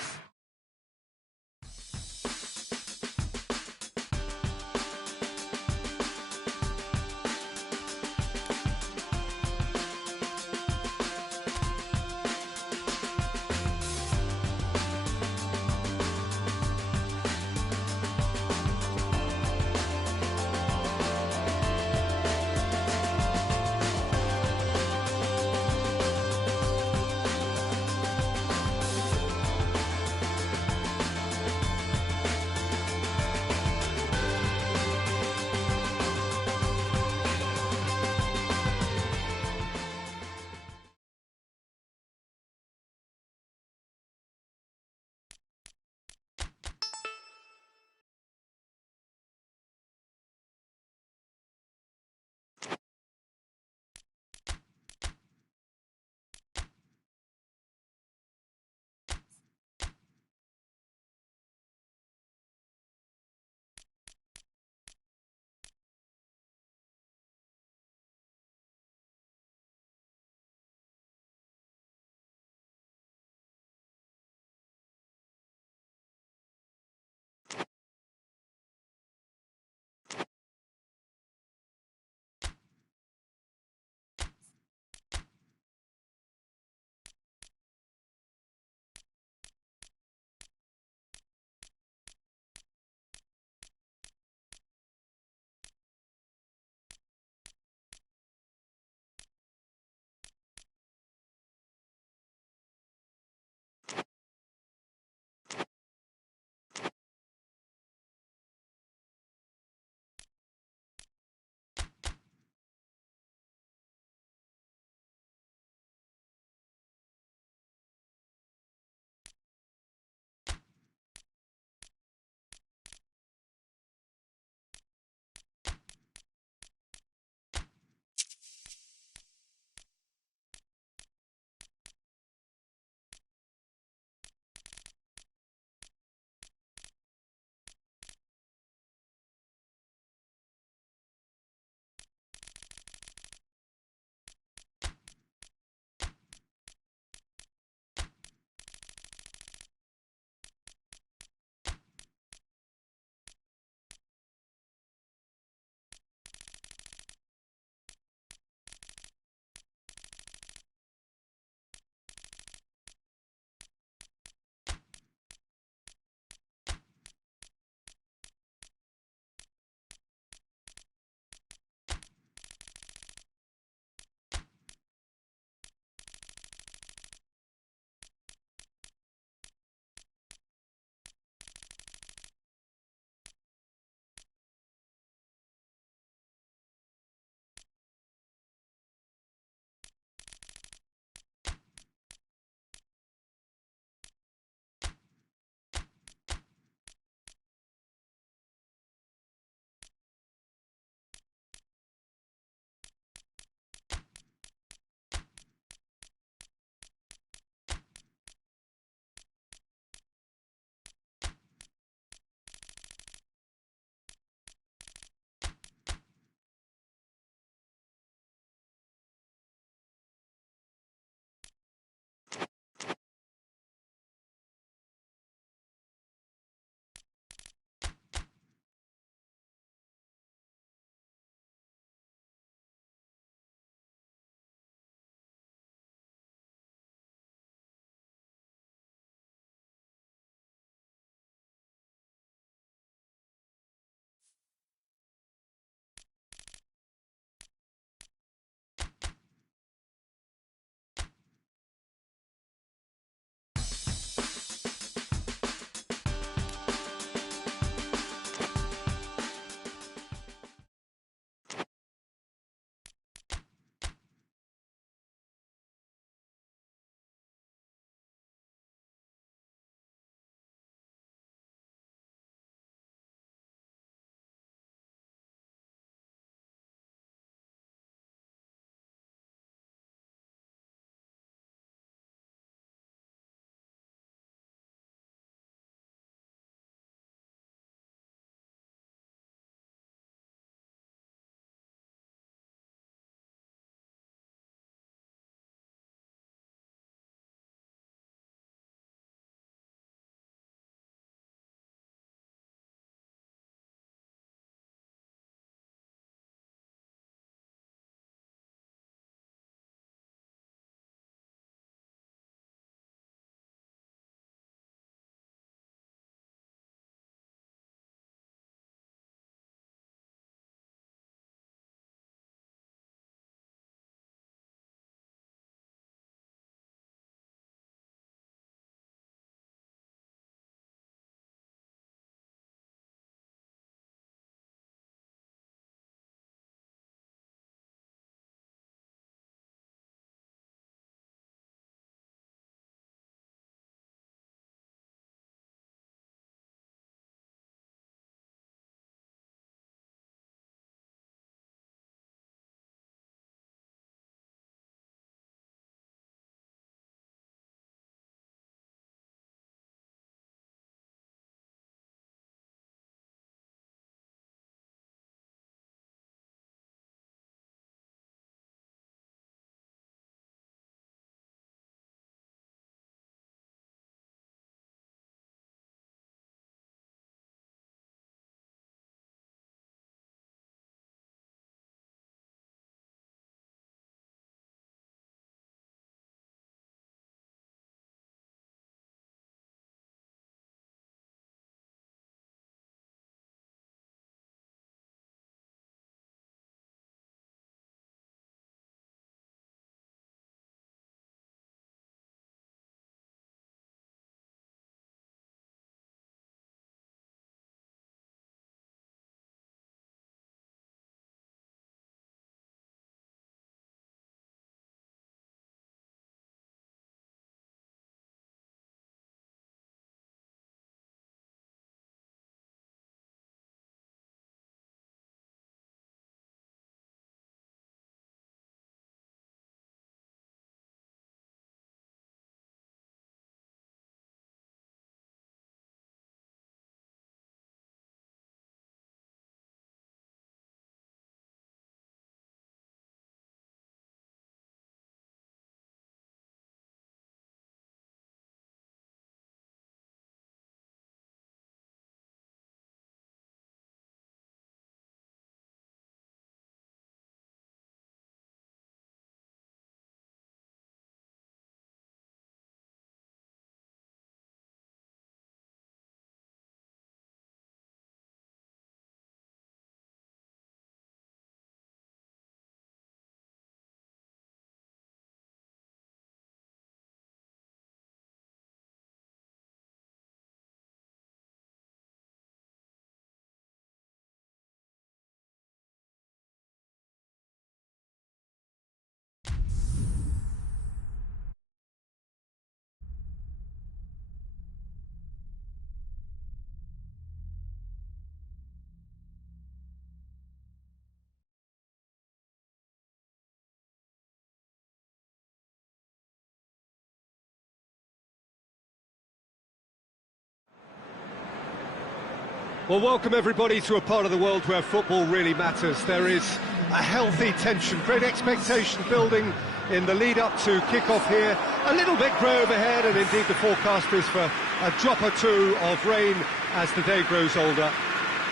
Well, welcome everybody to a part of the world where football really matters. There is a healthy tension, great expectation building in the lead-up to kick-off here. A little bit grey overhead, and indeed the forecast is for a drop or two of rain as the day grows older.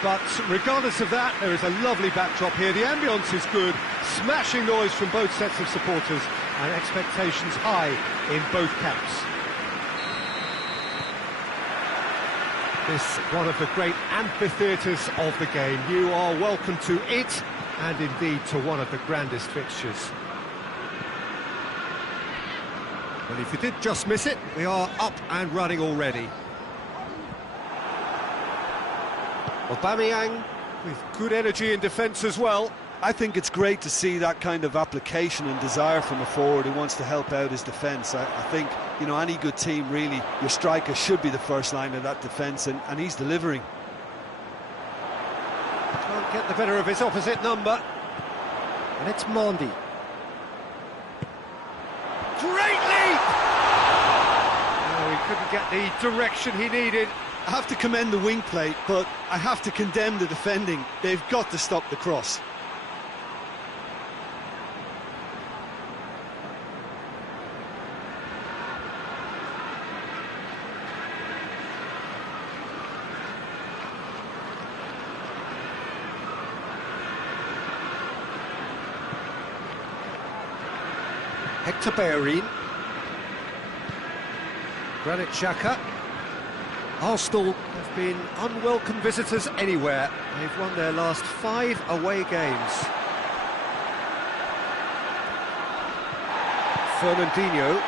But regardless of that, there is a lovely backdrop here. The ambience is good, smashing noise from both sets of supporters, and expectations high in both camps. This one of the great amphitheatres of the game. You are welcome to it, and indeed to one of the grandest fixtures. Well, if you did just miss it, we are up and running already. Aubameyang with good energy in defence as well. I think it's great to see that kind of application and desire from a forward who wants to help out his defence. I think, you know, any good team, really, your striker should be the first line of that defence, and he's delivering. Can't get the better of his opposite number. And it's Mondi. Great leap! Oh, he couldn't get the direction he needed. I have to commend the wing play, but I have to condemn the defending. They've got to stop the cross. Hector Bellerin. Granit Xhaka. Arsenal have been unwelcome visitors anywhere. They've won their last 5 away games. Fernandinho.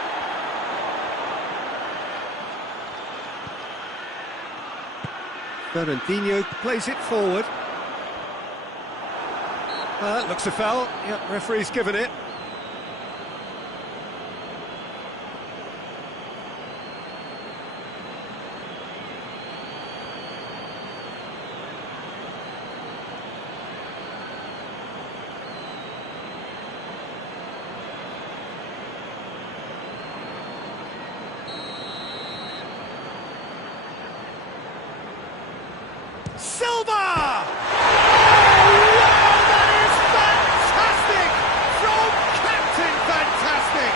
Fernandinho plays it forward. Looks a foul. Yep, referee's given it. Silva! Oh, that is fantastic! From captain, fantastic!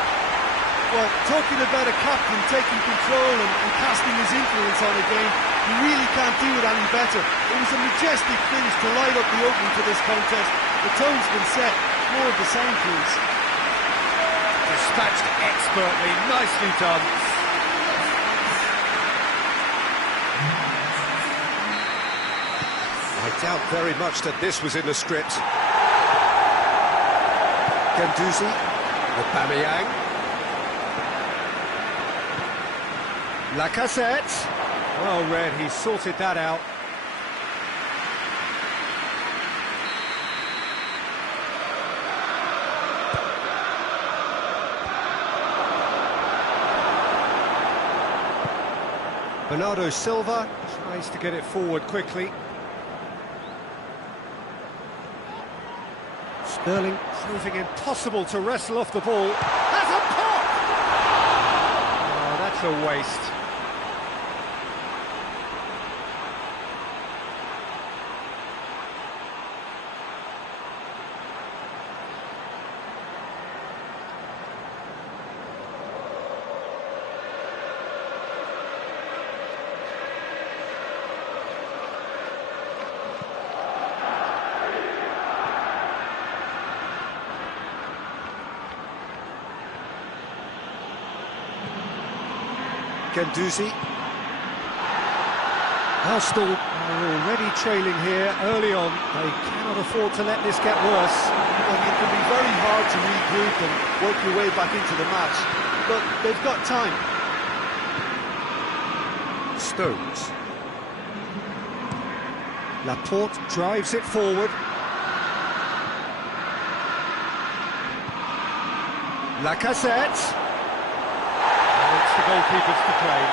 Well, talking about a captain taking control and casting his influence on a game, you really can't do it any better. It was a majestic finish to light up the opening to this contest. The tone's been set. More of the same, please. Dispatched expertly, nicely done. I doubt very much that this was in the script. Guendouzi, Aubameyang, Lacazette. Well read, he sorted that out. Bernardo Silva tries to get it forward quickly. Sterling proving impossible to wrestle off the ball. Has a pop! Oh, that's a waste. Guendouzi. Arsenal are already trailing here early on. They cannot afford to let this get worse. Well, it can be very hard to regroup and work your way back into the match, but they've got time. Stones. Laporte drives it forward. Lacazette. It's the goalkeepers to play.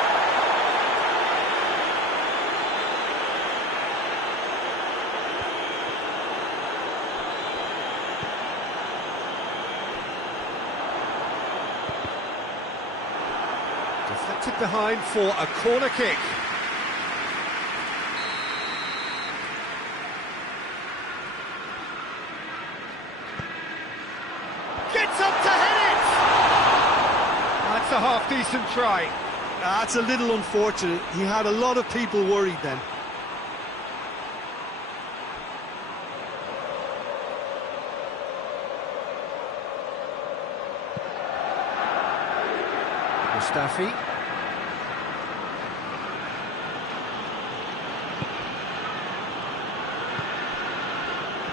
Deflected behind for a corner kick. gets up to hit it! That's a half-decent try. That's a little unfortunate. He had a lot of people worried then. Mustafi.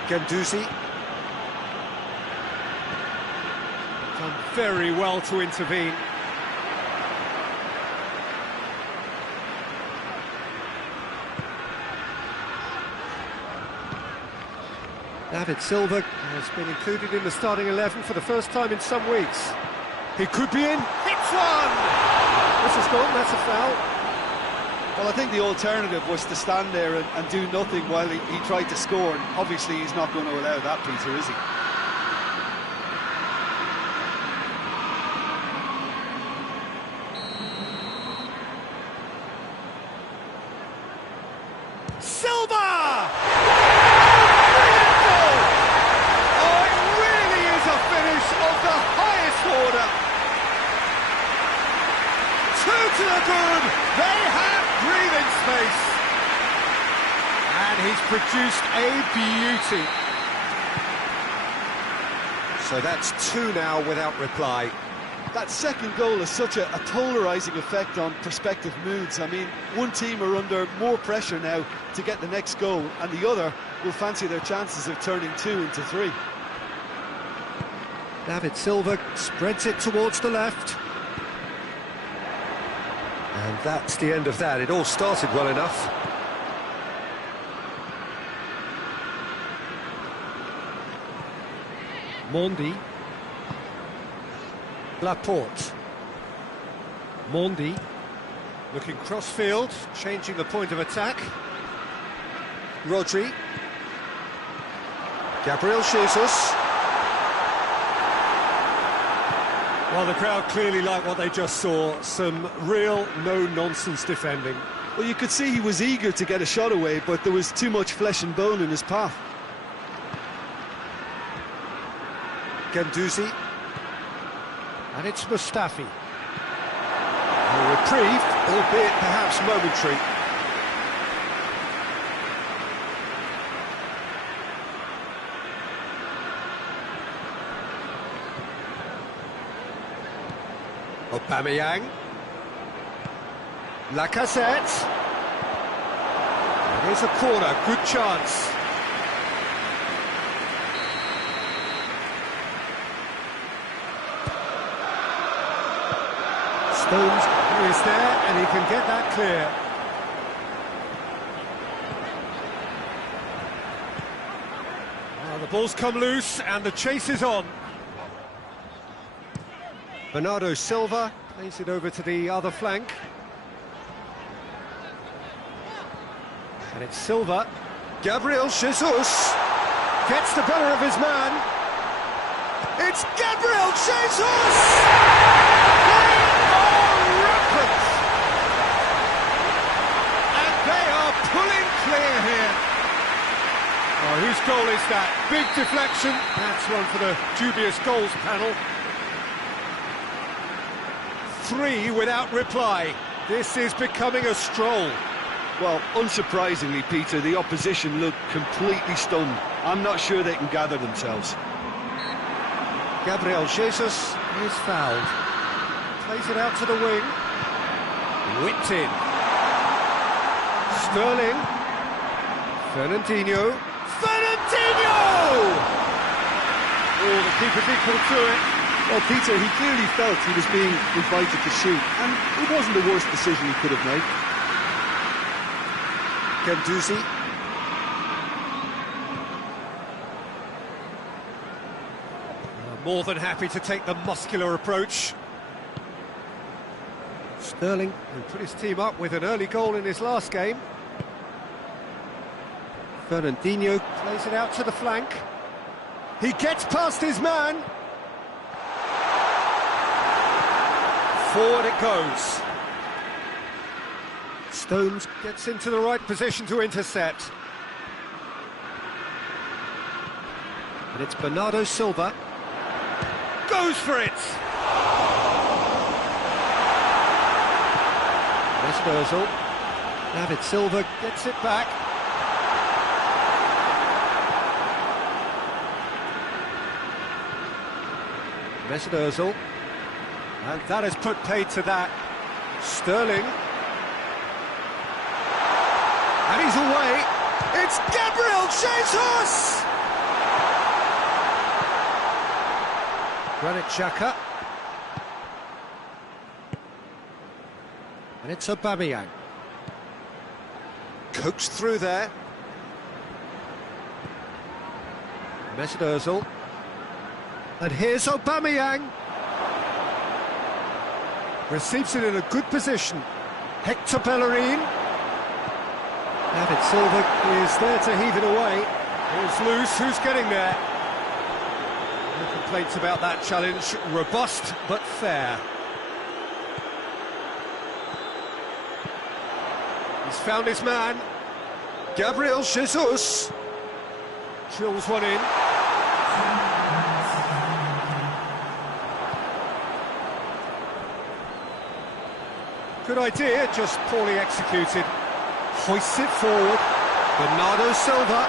Guendouzi. Done very well to intervene. David Silva has been included in the starting 11 for the first time in some weeks. He could be in. Hits one! This is gone, that's a foul. Well, I think the alternative was to stand there and do nothing while he tried to score. And obviously, he's not going to allow that, Peter, is he? Silva! Brilliant goal! Oh, it really is a finish of the highest order. Two to the good. They have breathing space. And he's produced a beauty. So that's two now without reply. That second goal has such a polarising effect on prospective moods. I mean, one team are under more pressure now to get the next goal, and the other will fancy their chances of turning 2 into 3. David Silva spreads it towards the left. And that's the end of that. It all started well enough. Mondi. Laporte. Mondi. Looking cross-field, changing the point of attack. Rodri. Gabriel Jesus. Well, the crowd clearly liked what they just saw. Some real no-nonsense defending. Well, you could see he was eager to get a shot away, but there was too much flesh and bone in his path. Guendouzi. And it's Mustafi. A reprieve, albeit perhaps momentary. Aubameyang. Lacazette. Here's a corner, good chance. Stones is there, and he can get that clear. Well, the ball's come loose, and the chase is on. Bernardo Silva plays it over to the other flank. And it's Silva. Gabriel Jesus gets the better of his man. It's Gabriel Jesus! They are rampant! And they are pulling clear here. Oh, whose goal is that? Big deflection. That's one for the dubious goals panel. 3 without reply. This is becoming a stroll. Well, unsurprisingly, Peter, the opposition look completely stunned. I'm not sure they can gather themselves. Gabriel Jesus is fouled. Plays it out to the wing. Whipped in. Sterling. Fernandinho. Fernandinho! Oh, the keeper's equal to it. Well, Peter, he clearly felt he was being invited to shoot, and it wasn't the worst decision he could have made. Guendouzi. More than happy to take the muscular approach. Sterling, who put his team up with an early goal in his last game. Fernandinho plays it out to the flank. He gets past his man. Forward it goes. Stones gets into the right position to intercept. And it's Bernardo Silva. goes for it! Mesut Ozil. David Silva gets it back. Mesut Ozil. And that has put paid to that. Sterling. And he's away. It's Gabriel Jesus! Granit Xhaka. And it's Aubameyang. Coaxed through there. Mesut Ozil. And here's Aubameyang. Receives it in a good position. Hector Bellerin. David Silva is there to heave it away. It's loose, who's getting there? No complaints about that challenge. Robust, but fair. He's found his man. Gabriel Jesus. Drills one in. Good idea, just poorly executed. Hoists it forward. Bernardo Silva.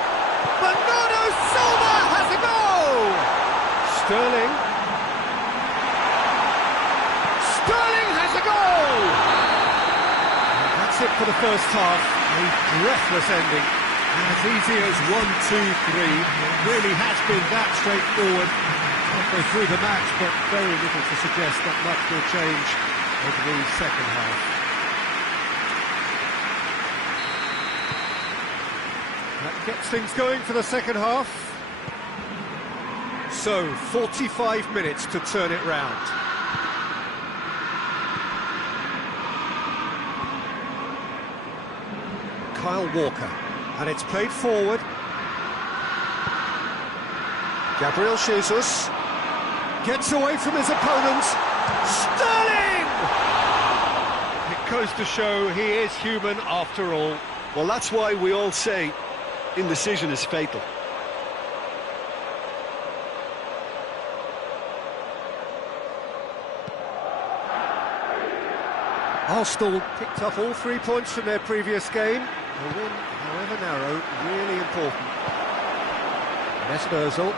Bernardo Silva has a goal! Sterling. Sterling has a goal! And that's it for the first half. A breathless ending. As easy as 1, 2, 3. It really has been that straightforward. Halfway through the match, but very little to suggest that much will change over the second half. That gets things going for the second half. So, 45 minutes to turn it round. Kyle Walker, and it's played forward. Gabriel Jesus gets away from his opponent. Sterling! It goes to show he is human after all. Well, that's why we all say indecision is fatal. Arsenal picked up all 3 points from their previous game. A win, however narrow, really important. Mesut Ozil.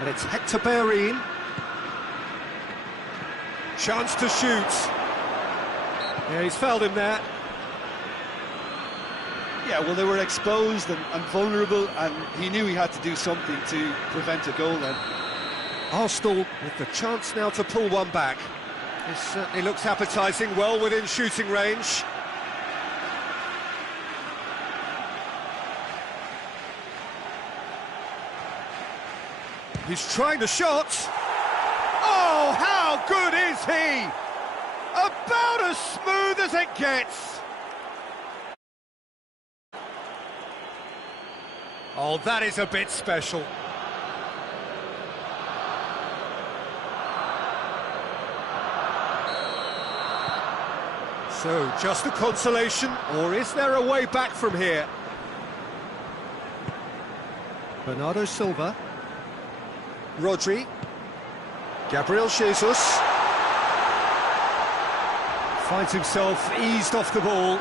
And it's Hector Bellerin. Chance to shoot. Yeah, he's fouled him there. Yeah, well, they were exposed and vulnerable, and he knew he had to do something to prevent a goal then. Arsenal with the chance now to pull one back. This certainly looks appetising, well within shooting range. He's trying the shot. Oh, how good is he? About as smooth as it gets. Oh, that is a bit special. So, just a consolation, or is there a way back from here? Bernardo Silva. Rodri. Gabriel Jesus. Finds himself eased off the ball.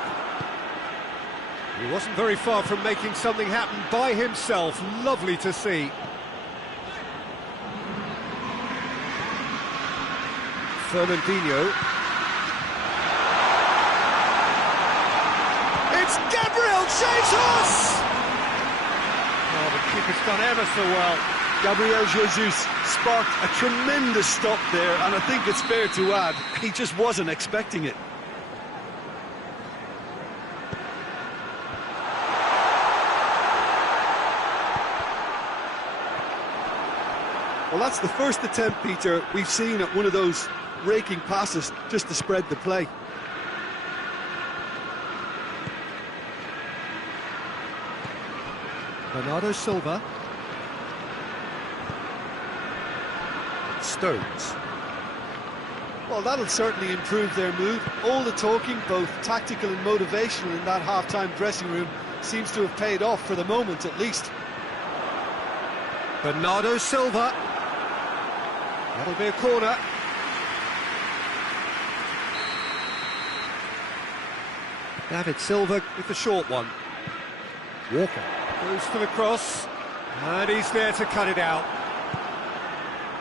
He wasn't very far from making something happen by himself. Lovely to see. Fernandinho. It's Gabriel Jesus! Oh, the keeper's done ever so well. Gabriel Jesus sparked a tremendous stop there, and I think it's fair to add, he just wasn't expecting it. Well, that's the first attempt, Peter, we've seen at one of those raking passes just to spread the play. Bernardo Silva. Stones. Well, that'll certainly improve their mood. All the talking, both tactical and motivational, in that half-time dressing room seems to have paid off for the moment, at least. Bernardo Silva. That'll be a corner. David Silva with the short one. Walker goes for the cross, and he's there to cut it out.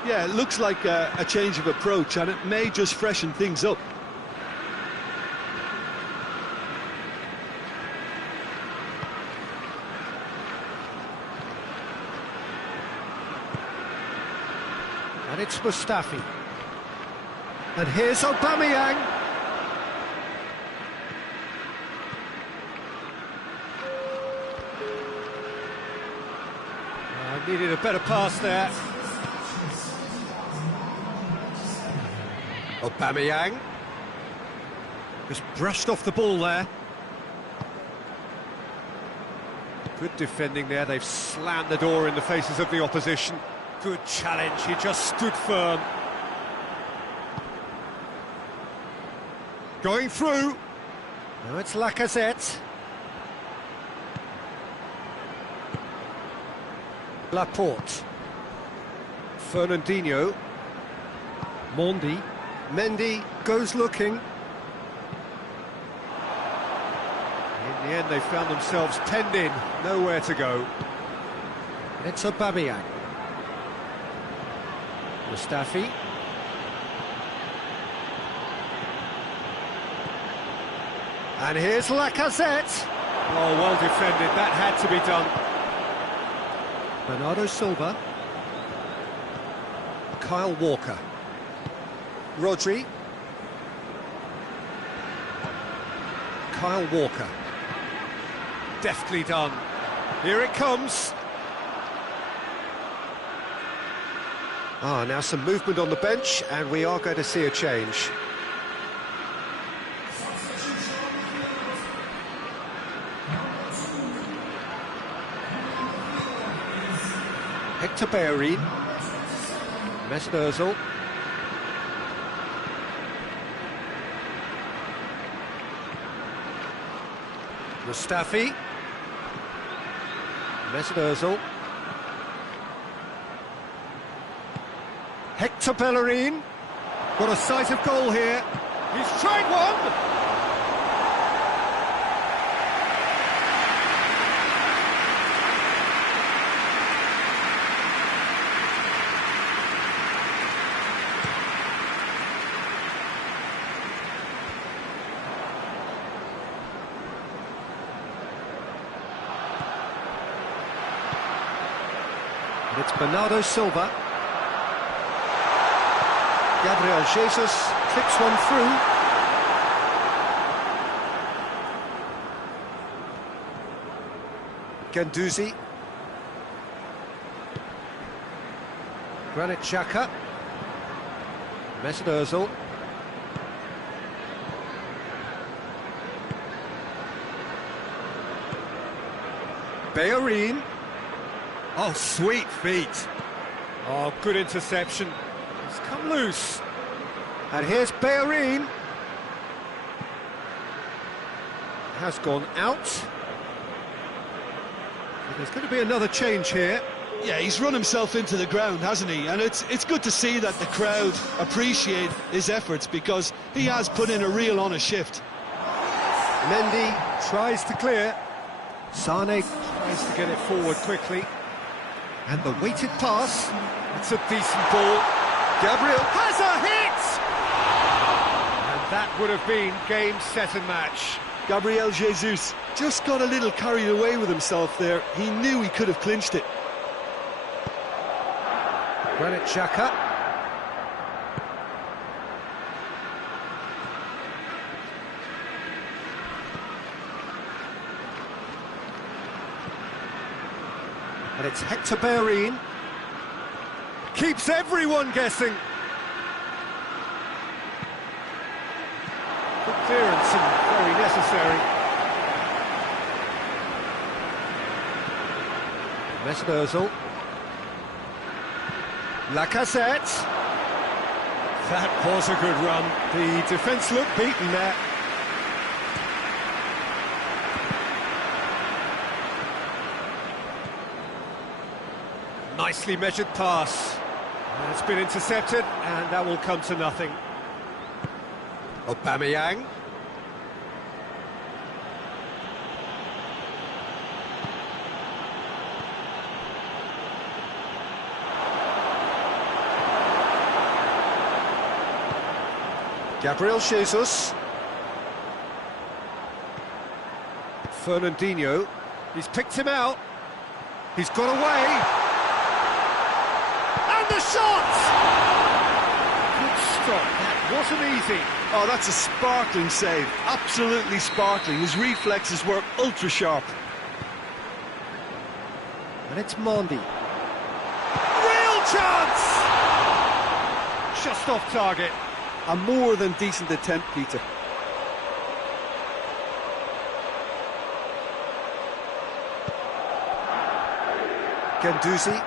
Yeah, it looks like a change of approach, and it may just freshen things up. And it's Mustafi. And here's Aubameyang. Needed a better pass there. Aubameyang. Just brushed off the ball there. Good defending there. They've slammed the door in the faces of the opposition. Good challenge. He just stood firm. Going through. Now it's Lacazette. Laporte. Fernandinho. Mendy goes looking. In the end, they found themselves penned in, nowhere to go. And it's Aubameyang. Mustafi. And here's Lacazette. Oh, well defended, that had to be done. Bernardo Silva. Kyle Walker. Rodri. Kyle Walker. Deftly done. Here it comes. Now some movement on the bench, and we are going to see a change. Hector Bellerin. Mesut Ozil. Mustafi. Mesut Ozil. Hector Bellerin. Got a sight of goal here. He's tried one! And it's Bernardo Silva. Gabriel Jesus clicks one through. Guendouzi. Granit Xhaka. Mesut Ozil. Bellerin. Oh, sweet feet. Oh, good interception. It's come loose. And here's Bellerin. Has gone out. There's going to be another change here. Yeah, he's run himself into the ground, hasn't he? And it's good to see that the crowd appreciate his efforts, because he has put in a real honest shift. Mendy tries to clear. Sane tries to get it forward quickly. And the weighted pass. It's a decent ball. Gabriel has a hit! And that would have been game, set and match. Gabriel Jesus just got a little carried away with himself there. He knew he could have clinched it. Granit Xhaka. And it's Hector Bellerin. Keeps everyone guessing. Good clearance and very necessary. Mesut Ozil. Lacazette. That was a good run. The defence looked beaten there. Nicely measured pass. And it's been intercepted, and that will come to nothing. Aubameyang. Gabriel Jesus. Fernandinho. He's picked him out. He's got away. And the shot! Good stop. That wasn't easy. Oh, that's a sparkling save. Absolutely sparkling. His reflexes were ultra sharp. And it's Mondi. Real chance! Just off target. A more than decent attempt, Peter. Guendouzi.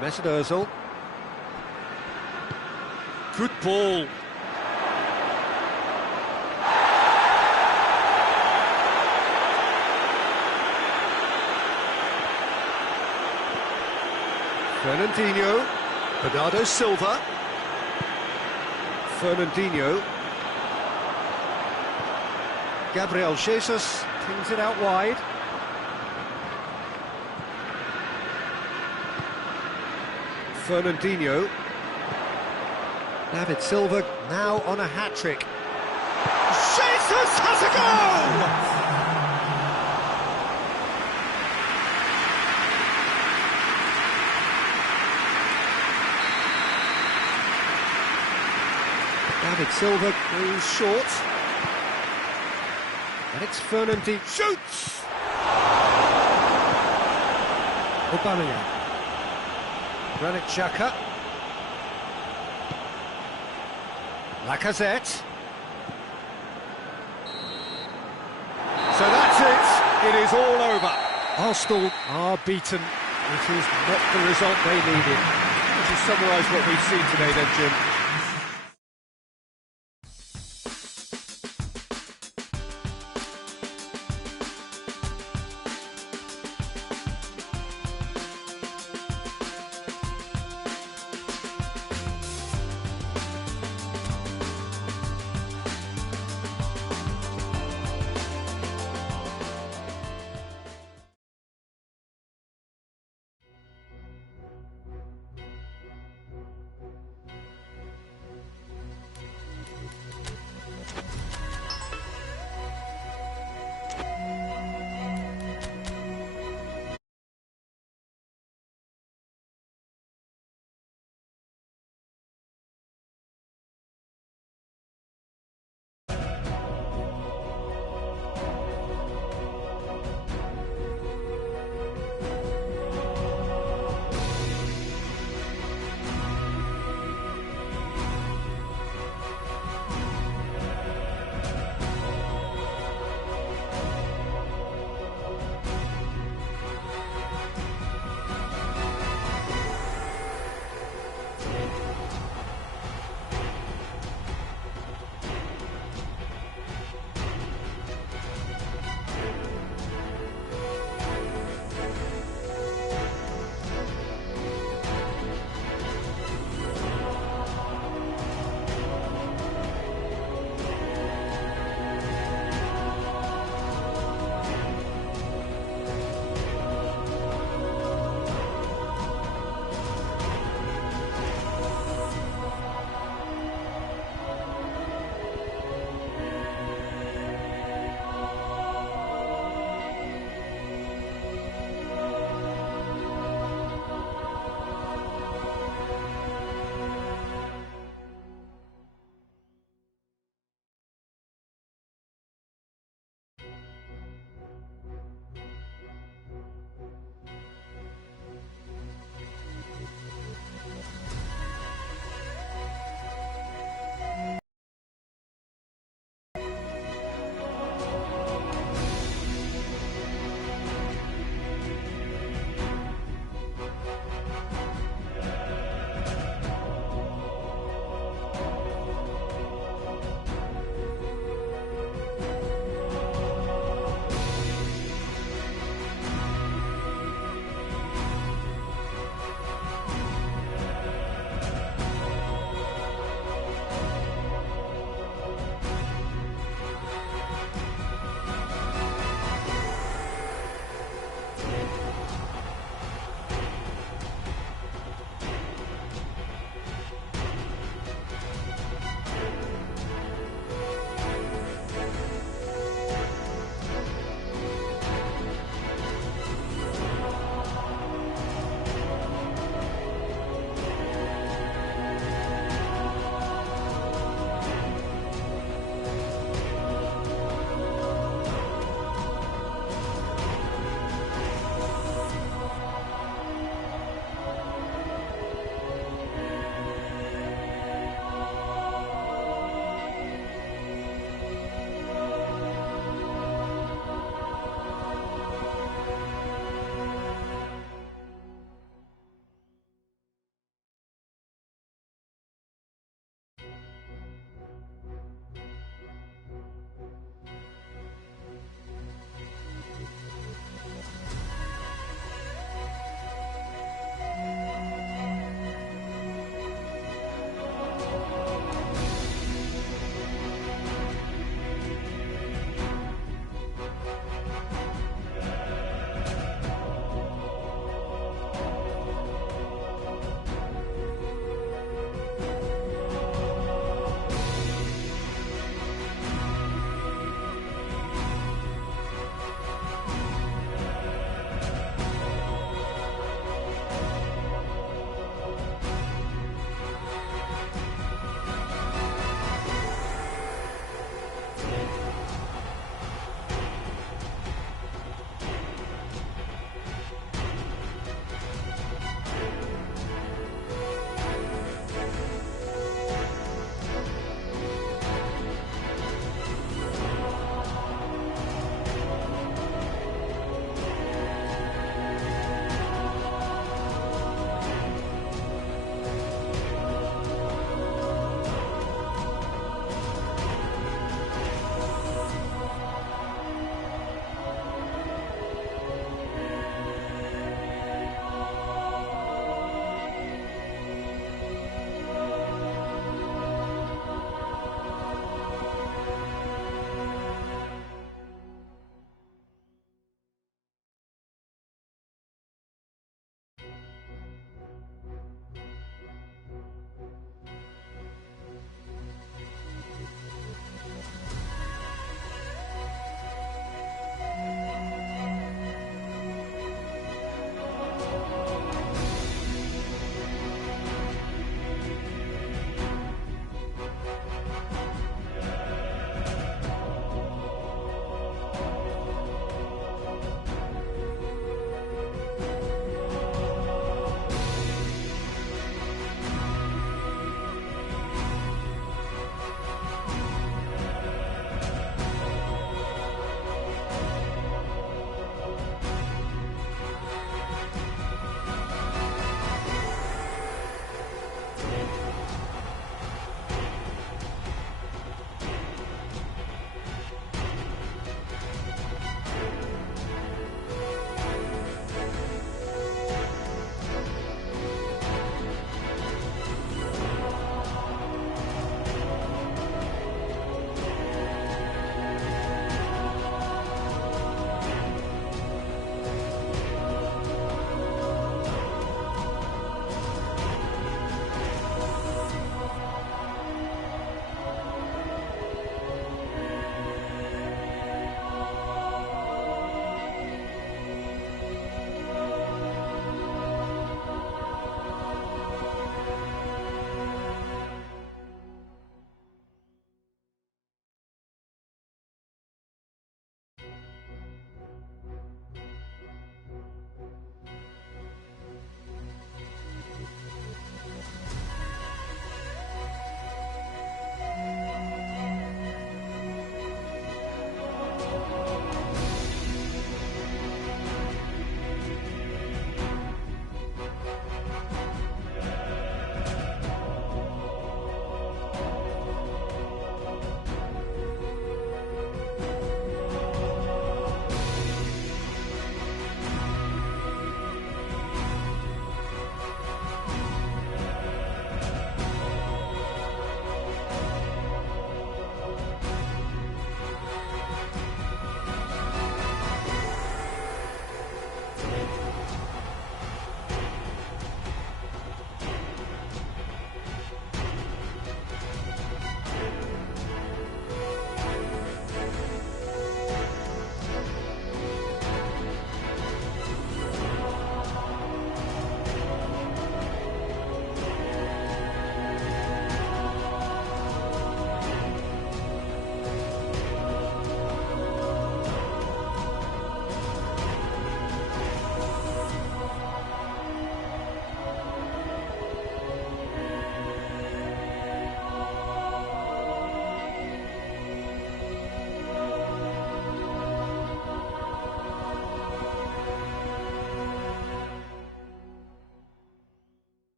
Mesut Ozil. Good ball. Fernandinho. Bernardo Silva. Fernandinho. Gabriel Jesus pings it out wide. Fernandinho. David Silva now on a hat-trick. Jesus has a goal! David Silva goes short. And it's Fernandinho. Shoots! Aubameyang. Granit Xhaka. Lacazette. So that's it. It is all over. Arsenal are beaten. It is not the result they needed. Would you summarise what we've seen today then, Jim?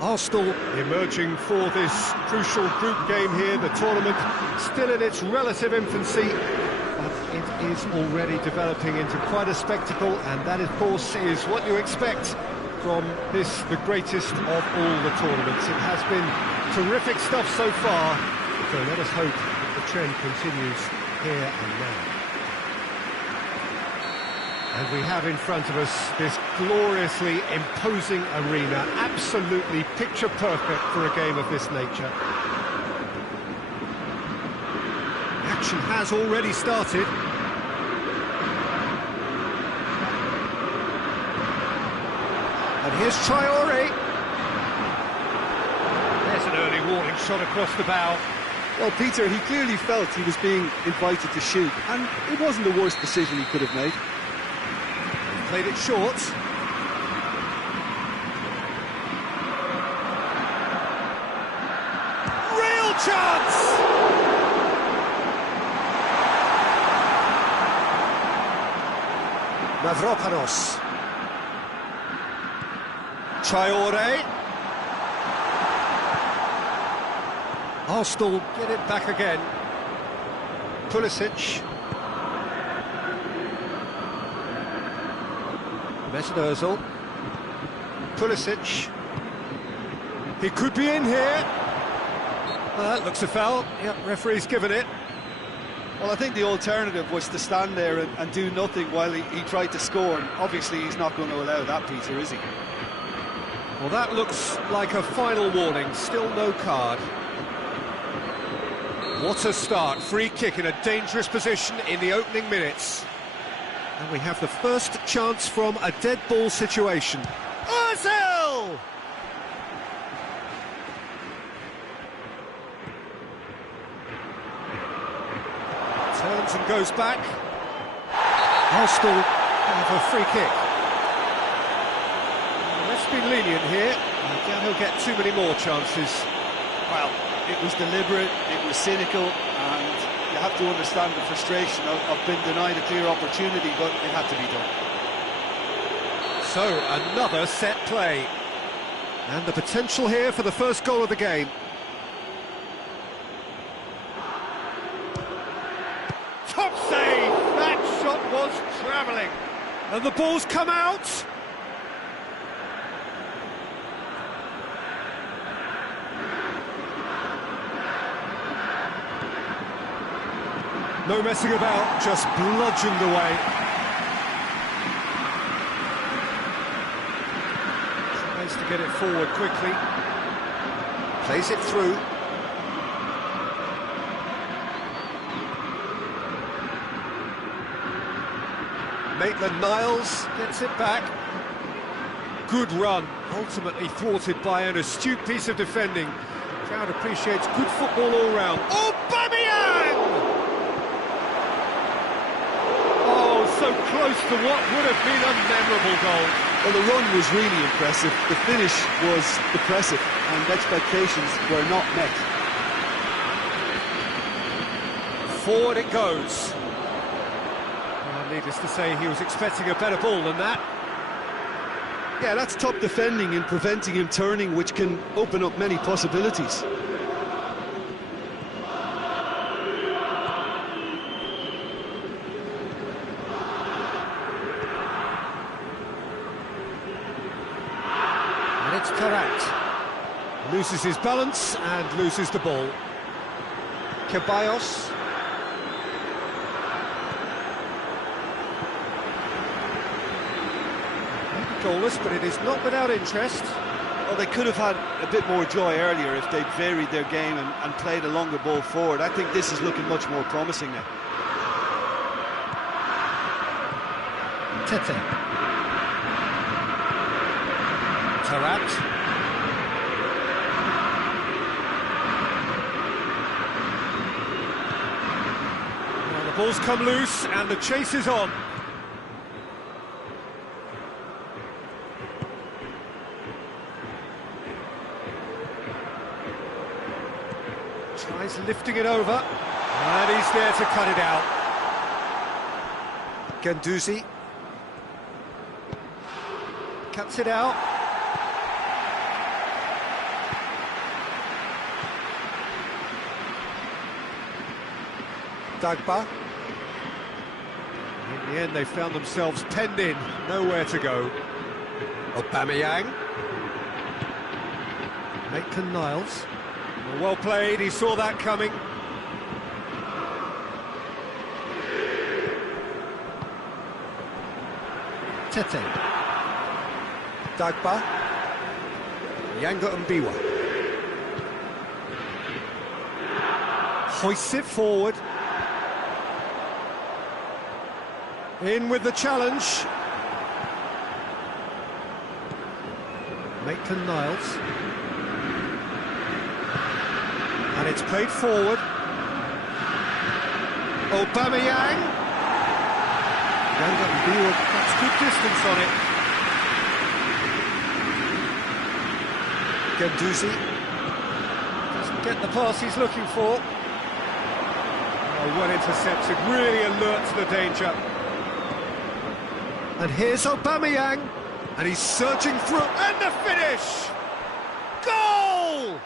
Arsenal emerging for this crucial group game here, the tournament still in its relative infancy, but it is already developing into quite a spectacle, and that, of course, is what you expect from this, the greatest of all the tournaments. It has been terrific stuff so far, so let us hope that the trend continues here and now. And we have in front of us this gloriously imposing arena, absolutely picture perfect for a game of this nature. Action has already started. And here's Traore. There's an early warning shot across the bow. Well, Peter, he clearly felt he was being invited to shoot, and it wasn't the worst decision he could have made. Played it short. Real chance! Mavropanos. Traore. Arsenal get it back again. Pulisic. Mesut Ozil. Pulisic. He could be in here. Well, that looks a foul. Yep, referee's given it. Well, I think the alternative was to stand there and do nothing while he tried to score, and obviously he's not going to allow that, Peter, is he? Well, that looks like a final warning. Still no card. What a start. Free kick in a dangerous position in the opening minutes. And we have the first chance from a dead ball situation. Ozil! Turns and goes back. Arsenal have a free kick. Let's be lenient here. I doubt he'll get too many more chances. Well, it was deliberate, it was cynical, and you have to understand the frustration of being denied a clear opportunity, but it had to be done. So, another set play. And the potential here for the first goal of the game. Top save! That shot was travelling. And the ball's come out. No messing about, just bludgeoned away. Tries to get it forward quickly. Plays it through. Maitland-Niles gets it back. Good run, ultimately thwarted by an astute piece of defending. Crowd appreciates good football all round. Aubameyang! So close to what would have been a memorable goal. Well, the run was really impressive, the finish was depressive, and expectations were not met. Forward it goes. Well, needless to say, he was expecting a better ball than that. Yeah, that's top defending and preventing him turning, which can open up many possibilities. Loses his balance and loses the ball. Ceballos. Goalless, but it is not without interest. Well, they could have had a bit more joy earlier if they'd varied their game and played a longer ball forward. I think this is looking much more promising now. Tete. Tarat. Ball's come loose and the chase is on. Tries lifting it over, and he's there to cut it out. Guendouzi cuts it out. Dagba. In the end, they found themselves penned in, nowhere to go. Aubameyang. Maitland-Niles. Well played, he saw that coming. Tete. Dagba. Yanga Mbiwa. Hoists it forward. In with the challenge. Maitland-Niles. And it's played forward. Aubameyang. Yanga Mbiwa, that's good distance on it. Guendouzi doesn't get the pass he's looking for. Oh, well intercepted, really alert to the danger. And here's Aubameyang, and he's surging through, and the finish! Goal!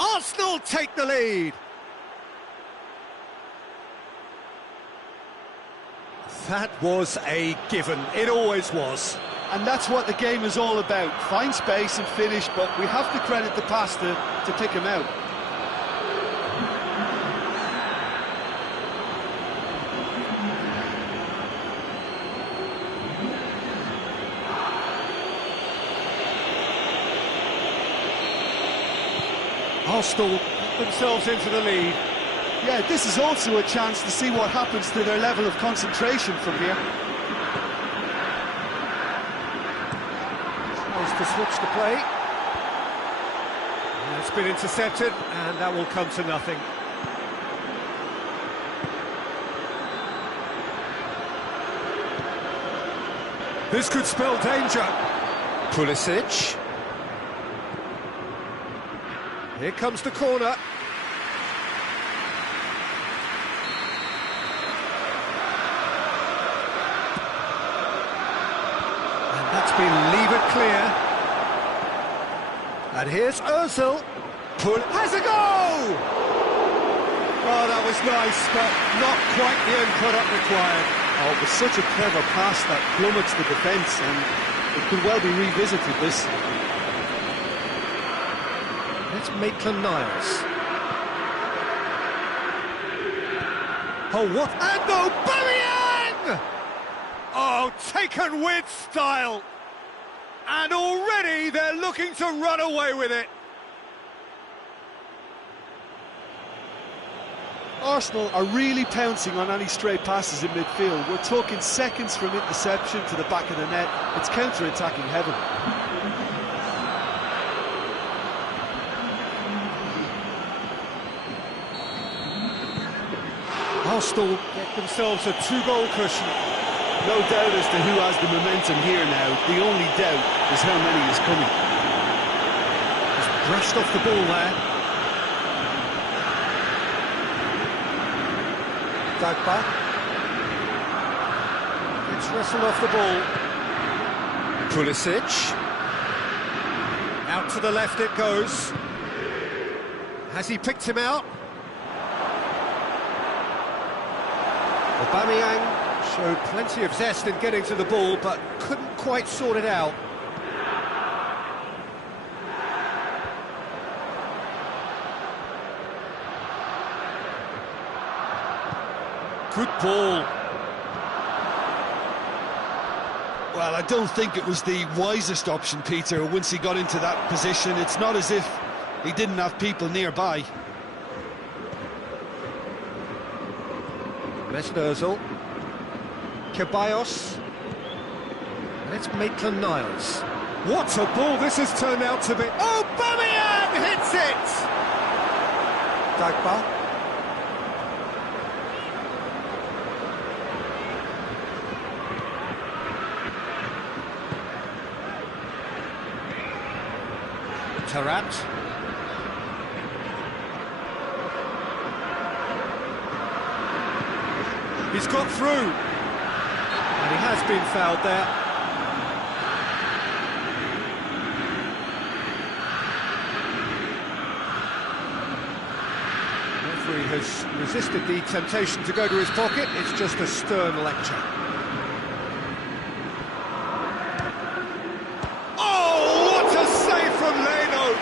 Arsenal take the lead. That was a given, it always was. And that's what the game is all about. Find space and finish, but we have to credit the pass to pick him out. Arsenal put themselves into the lead. Yeah, this is also a chance to see what happens to their level of concentration from here. To switch the play. And it's been intercepted, and that will come to nothing. This could spell danger. Pulisic. Here comes the corner. And that's been levered clear. And here's Ozil. Has a goal! Oh, that was nice, but not quite the end product required. Oh, it was such a clever pass that plummets the defence, and it could well be revisited, this. Let's Maitland-Niles. Oh, what? And Aubameyang! Oh, taken with style. And already they're looking to run away with it. Arsenal are really pouncing on any stray passes in midfield. We're talking seconds from interception to the back of the net. It's counter-attacking heaven. Arsenal get themselves a two-goal cushion. No doubt as to who has the momentum here now. The only doubt is how many is coming. He's brushed off the ball there. Dagba. It's wrestled off the ball. Pulisic. Out to the left it goes. Has he picked him out? Aubameyang showed plenty of zest in getting to the ball, but couldn't quite sort it out. Good ball. Well, I don't think it was the wisest option, Peter, once he got into that position. It's not as if he didn't have people nearby. Mesut Ozil. Ceballos. Let's Maitland-Niles. What a ball this has turned out to be. Aubameyang hits it! Dagba. Tarat. He's got through. And he has been fouled there. Referee has resisted the temptation to go to his pocket. It's just a stern lecture. Oh, what a save from Leno!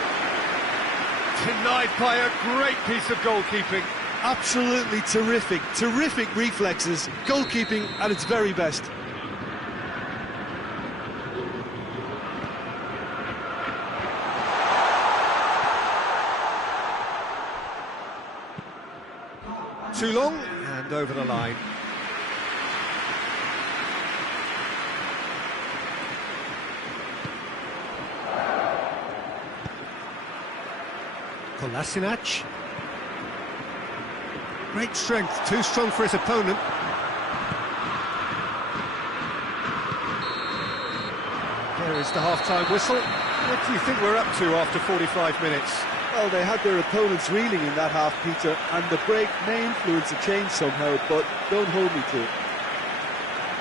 Denied by a great piece of goalkeeping. Absolutely terrific, terrific reflexes, goalkeeping at its very best. Too long, and over the line. Kolasinac. Great strength, too strong for his opponent. There is the half-time whistle. What do you think we're up to after 45 minutes? Well, they had their opponents reeling in that half, Peter, and the break may influence a change somehow, but don't hold me to it.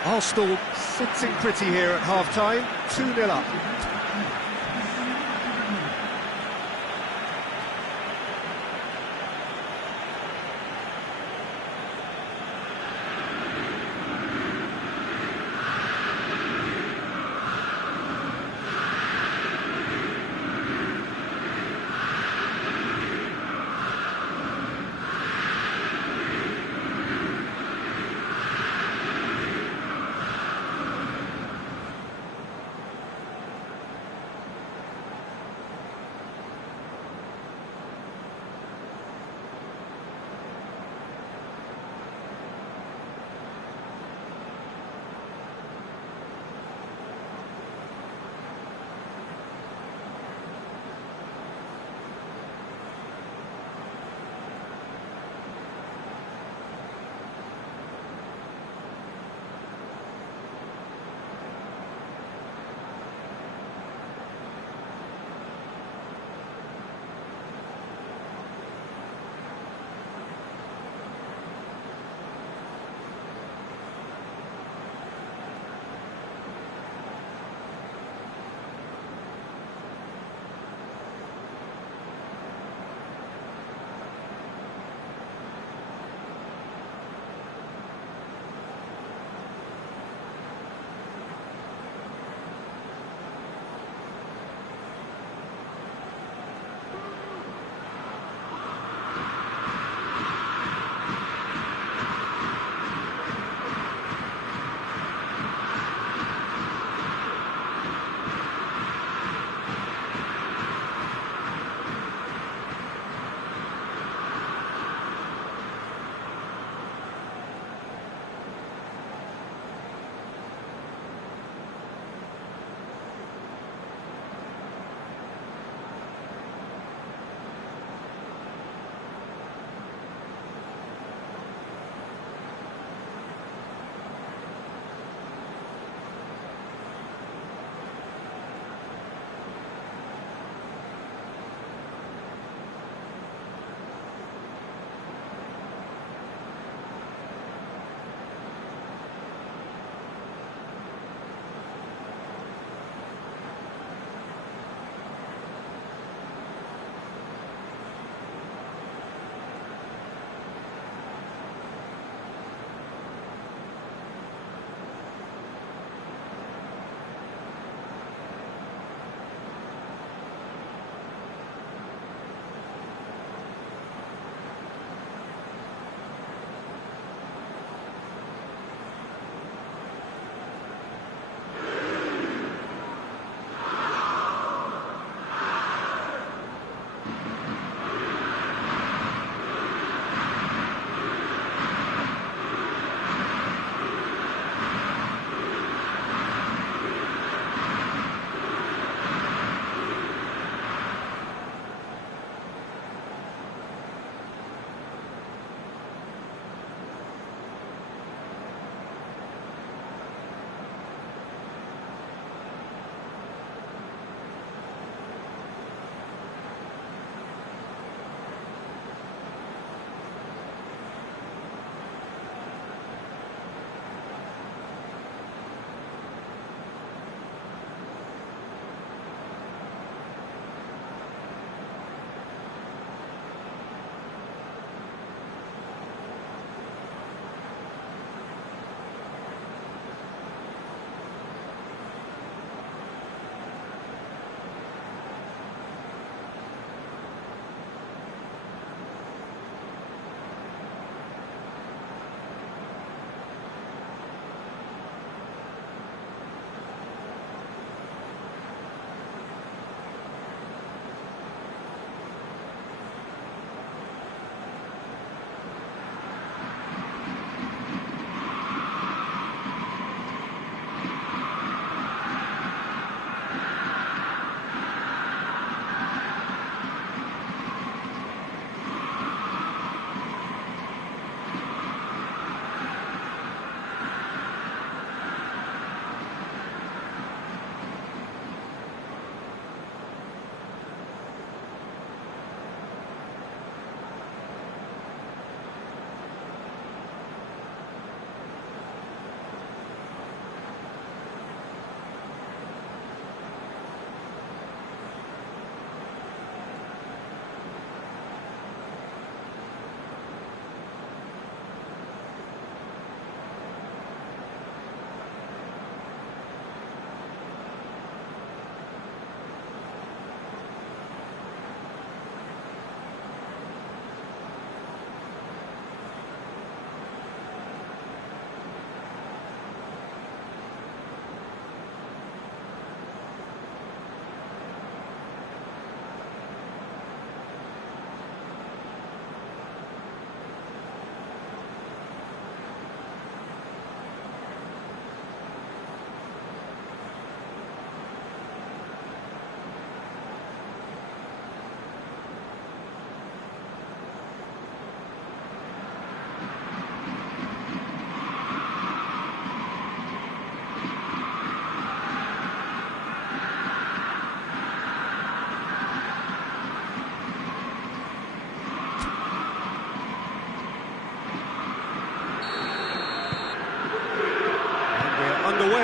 Arsenal sitting pretty here at half-time, 2-0 up.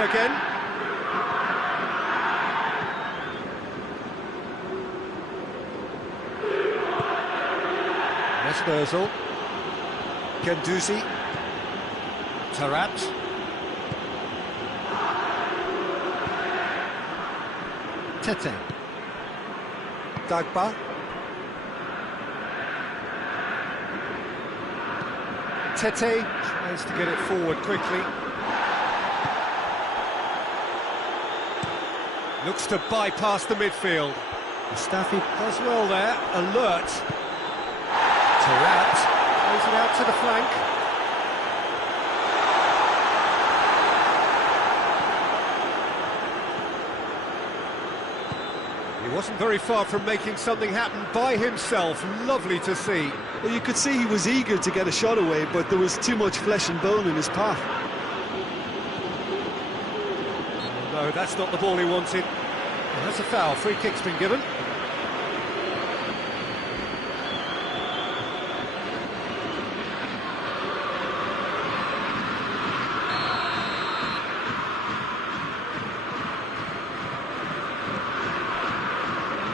again. Özil. Guendouzi. Tarat. Tete. Dagba. Tete tries to get it forward quickly. Looks to bypass the midfield. Mustafi does well there, alert. Tarat plays it out to the flank. He wasn't very far from making something happen by himself. Lovely to see. Well, you could see he was eager to get a shot away, but there was too much flesh and bone in his path. No, that's not the ball he wanted. And that's a foul. Free kick's been given.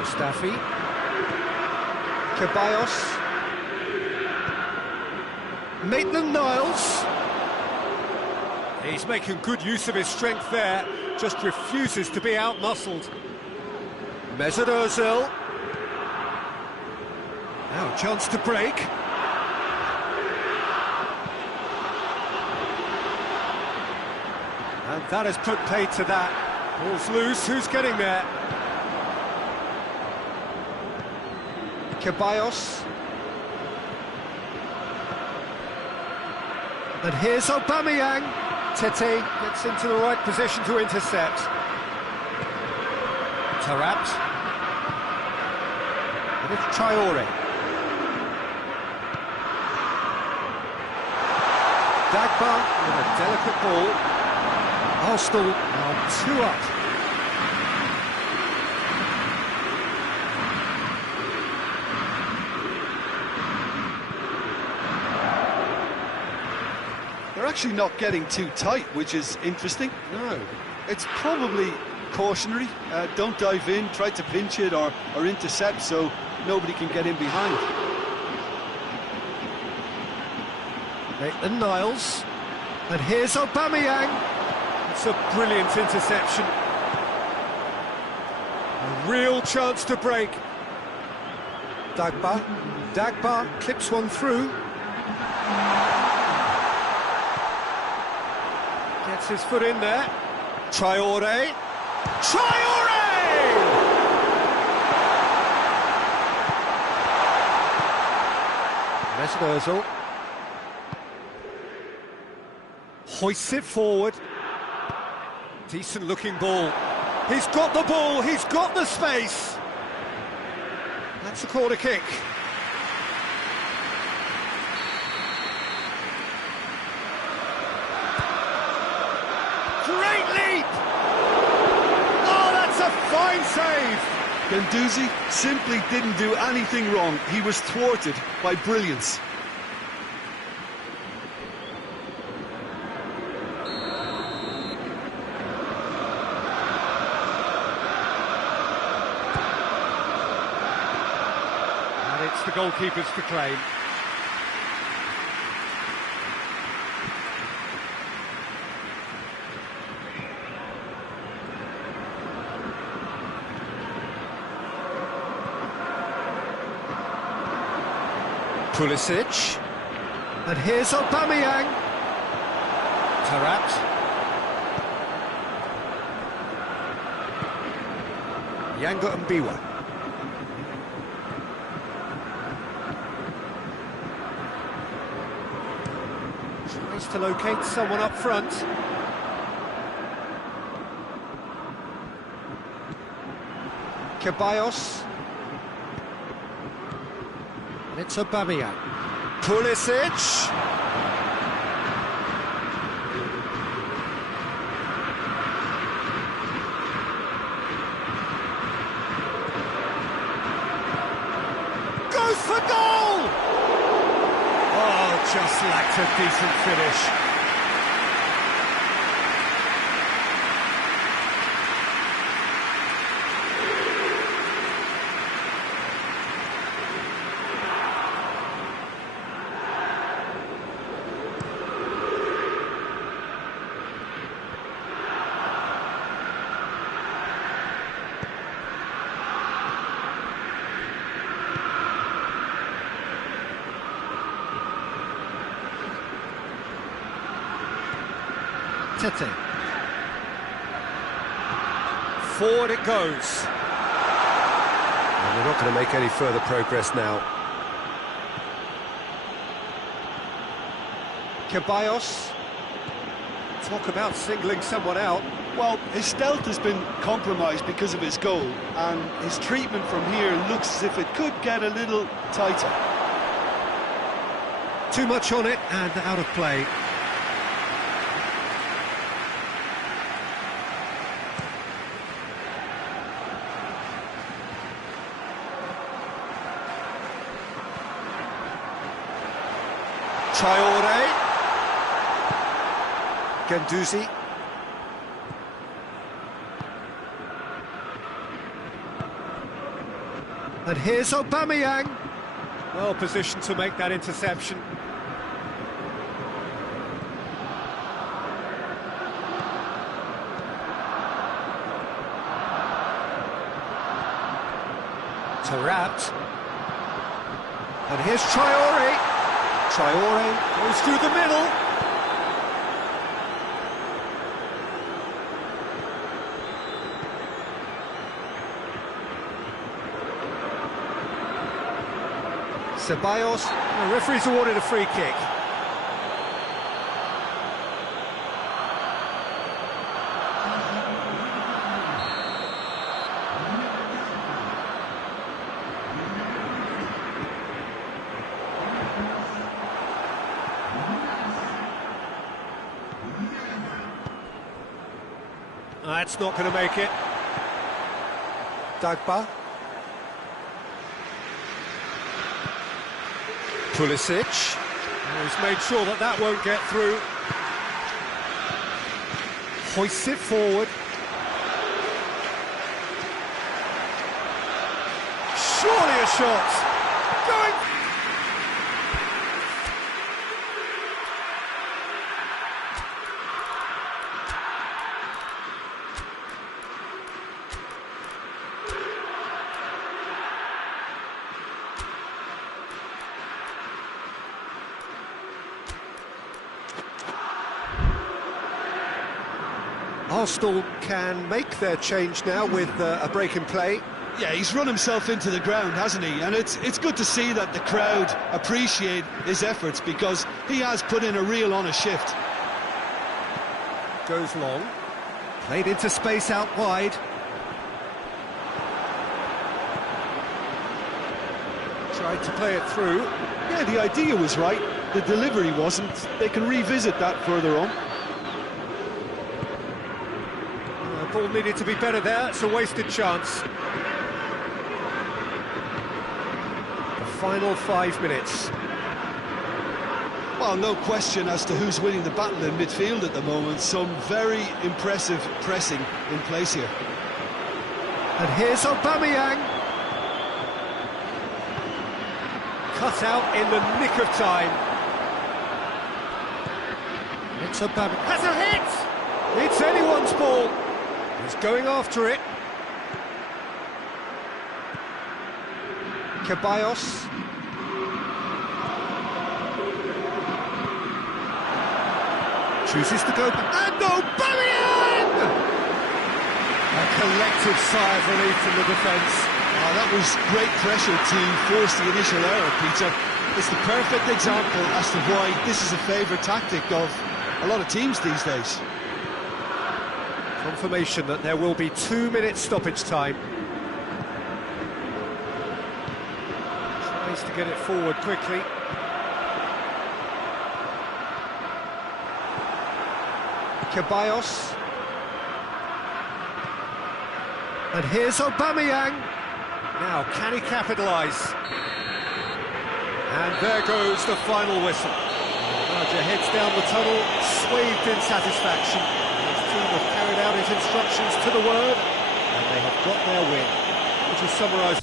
Mustafi. Ceballos. Maitland-Niles. He's making good use of his strength there, just refuses to be out-muscled. Mesut Ozil. Now a chance to break. And that has put paid to that. Ball's loose, who's getting there? Ceballos. And here's Aubameyang. Tete gets into the right position to intercept. Tarat. And it's Traore. Dagba with a delicate ball. Arsenal are 2 up. They're actually not getting too tight, which is interesting. No. It's probably cautionary. Don't dive in, try to pinch it or intercept so nobody can get in behind. Maitland-Niles. And here's Aubameyang. It's a brilliant interception. A real chance to break. Dagba. Dagba clips one through. Gets his foot in there. Traore. Traore! Mesut Ozil. Hoists it forward. Decent looking ball. He's got the ball, he's got the space. That's a corner kick. Great leap! Oh, that's a fine save! Guendouzi simply didn't do anything wrong. He was thwarted by brilliance. And it's the goalkeeper's to claim. Pulisic. And here's Aubameyang. Tarat. Yanga and Biwa. Tries to locate someone up front. Ceballos. And it's Aubameyang. Pulisic. Goes for goal! Oh, just lacked a decent finish. Tete. Forward it goes. And they're not going to make any further progress now. Ceballos. Talk about singling someone out. Well, his stealth has been compromised because of his goal, and his treatment from here looks as if it could get a little tighter. Too much on it and out of play. Traore. Guendouzi. And here's Aubameyang. Well positioned to make that interception. Taarabt. And here's Traore. Traore goes through the middle. Ceballos. The referee's awarded a free kick. That's not going to make it. Dagba. Pulisic. He's made sure that that won't get through. Hoists it forward. Surely a shot. Going. Arsenal can make their change now with a break in play. Yeah, he's run himself into the ground, hasn't he? And it's good to see that the crowd appreciate his efforts, because he has put in a real honest shift. Goes long. Played into space out wide. Tried to play it through. Yeah, the idea was right. The delivery wasn't. They can revisit that further on. The ball needed to be better there. It's a wasted chance. The final 5 minutes. Well, no question as to who's winning the battle in midfield at the moment. Some very impressive pressing in place here. And here's Aubameyang. Cut out in the nick of time. It's Aubameyang. Has a hit! It's anyone's ball. He's going after it. Ceballos. Chooses to go back. And Aubameyang! A collective sigh of relief from the defence. Oh, that was great pressure to force the initial error, Peter. It's the perfect example as to why this is a favourite tactic of a lot of teams these days. Confirmation that there will be 2 minutes stoppage time. Tries to get it forward quickly. Ceballos. And here's Aubameyang. Now, can he capitalise? And there goes the final whistle. Roger heads down the tunnel, swathed in satisfaction. His team have carried out his instructions to the word, and they have got their win, which is summarised.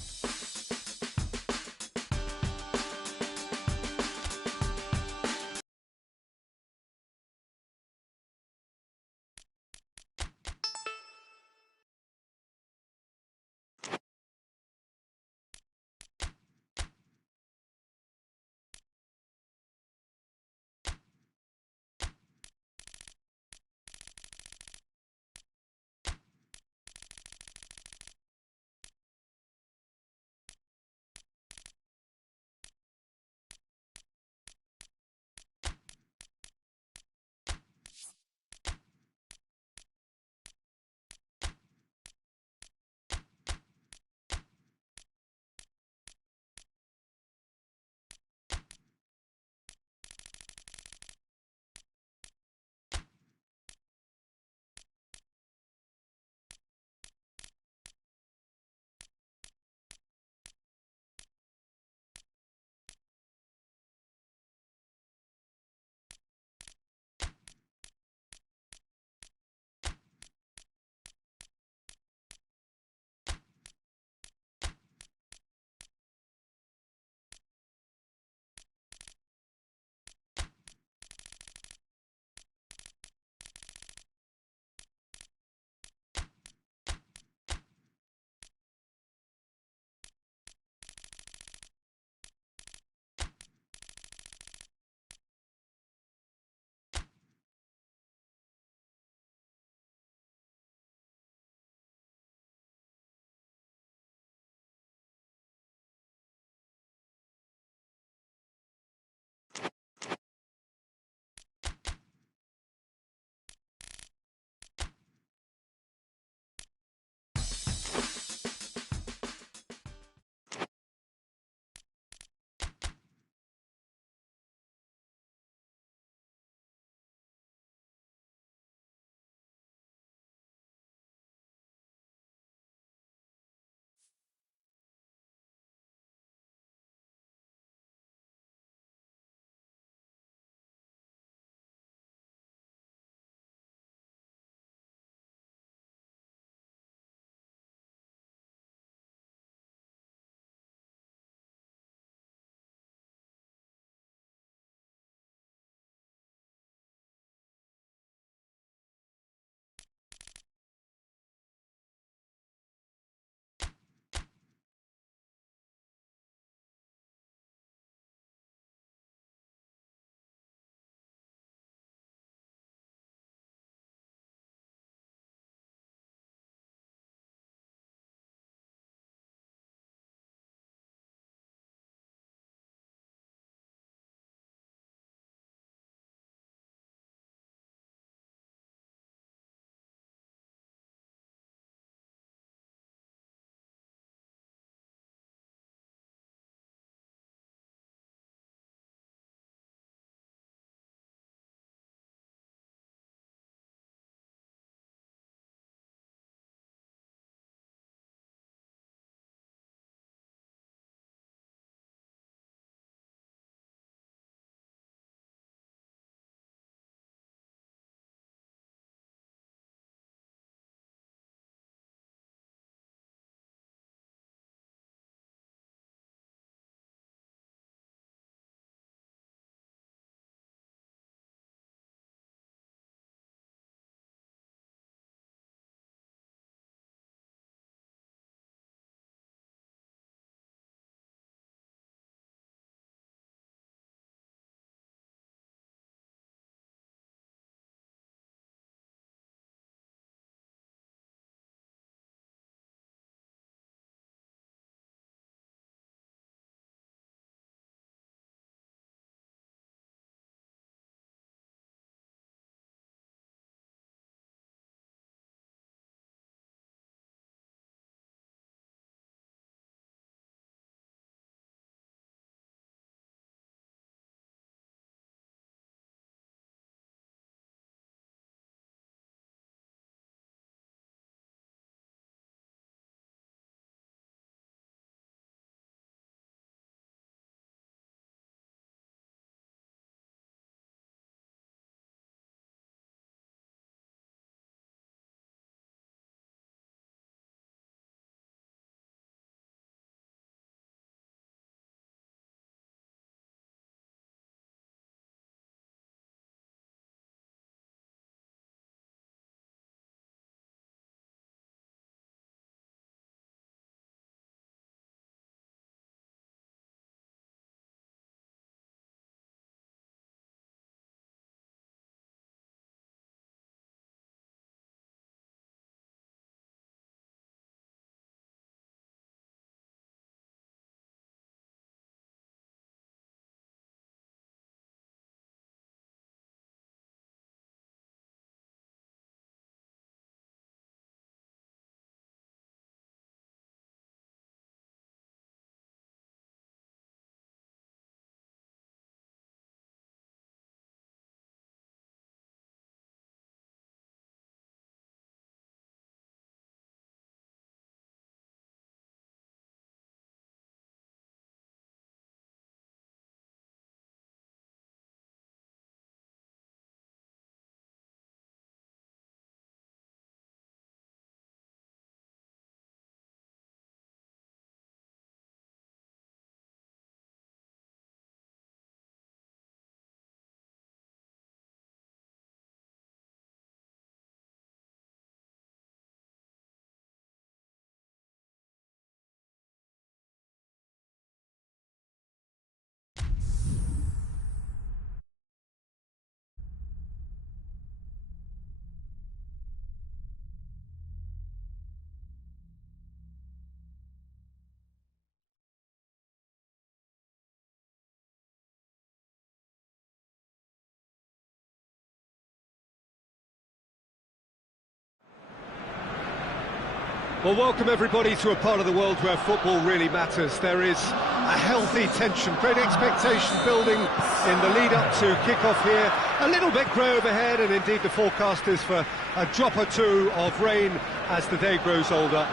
Well, welcome everybody to a part of the world where football really matters. There is a healthy tension, great expectation building in the lead-up to kick-off here. A little bit grey overhead, and indeed the forecast is for a drop or two of rain as the day grows older.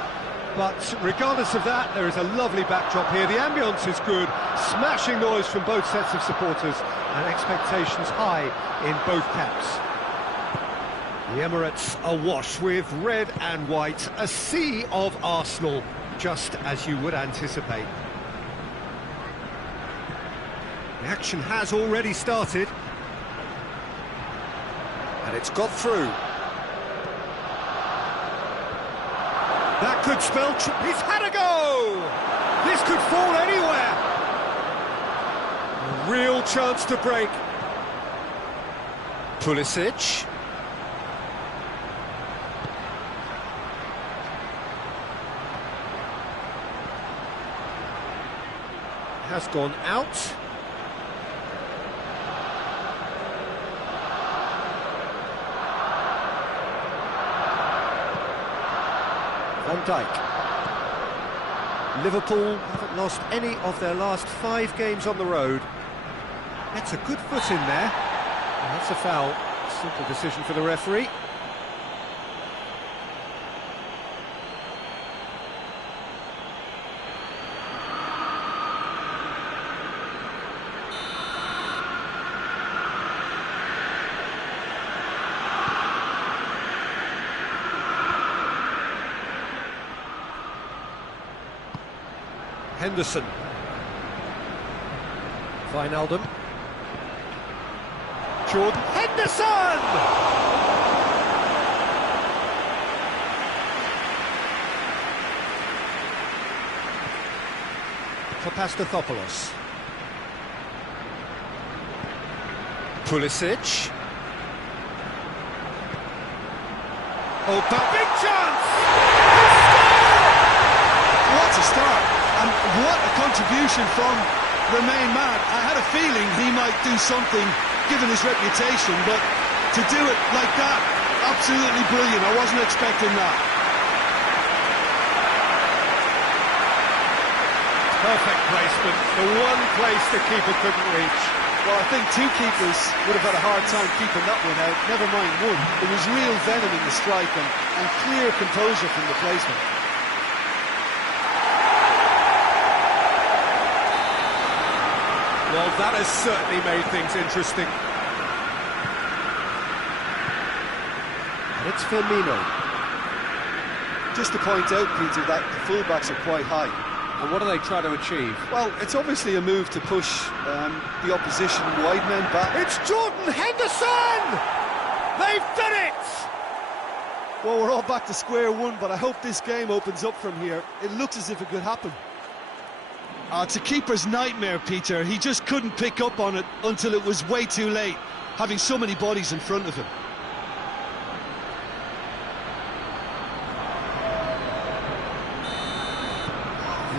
But regardless of that, there is a lovely backdrop here. The ambience is good, smashing noise from both sets of supporters, and expectations high in both camps. The Emirates awash with red and white, a sea of Arsenal, just as you would anticipate. The action has already started. And it's got through. That could spell... He's had a go! This could fall anywhere! A real chance to break. Pulisic. Has gone out. Van Dijk. Liverpool haven't lost any of their last 5 games on the road. That's a good foot in there. And that's a foul. Simple decision for the referee. Henderson. Wijnaldum. Jordan Henderson! Papastathopoulos. Pulisic. Oh, big chance! What a start! And what a contribution from the main man. I had a feeling he might do something, given his reputation, but to do it like that, absolutely brilliant. I wasn't expecting that. Perfect placement, the one place the keeper couldn't reach. Well, I think 2 keepers would have had a hard time keeping that one out, never mind one. There was real venom in the strike and clear composure from the placement. Well, that has certainly made things interesting. And it's Firmino. Just to point out, Peter, that the fullbacks are quite high. And what are they trying to achieve? Well, it's obviously a move to push the opposition wide men back. It's Jordan Henderson! They've done it! Well, we're all back to square one, but I hope this game opens up from here. It looks as if it could happen. It's a keeper's nightmare, Peter. He just couldn't pick up on it until it was way too late, having so many bodies in front of him.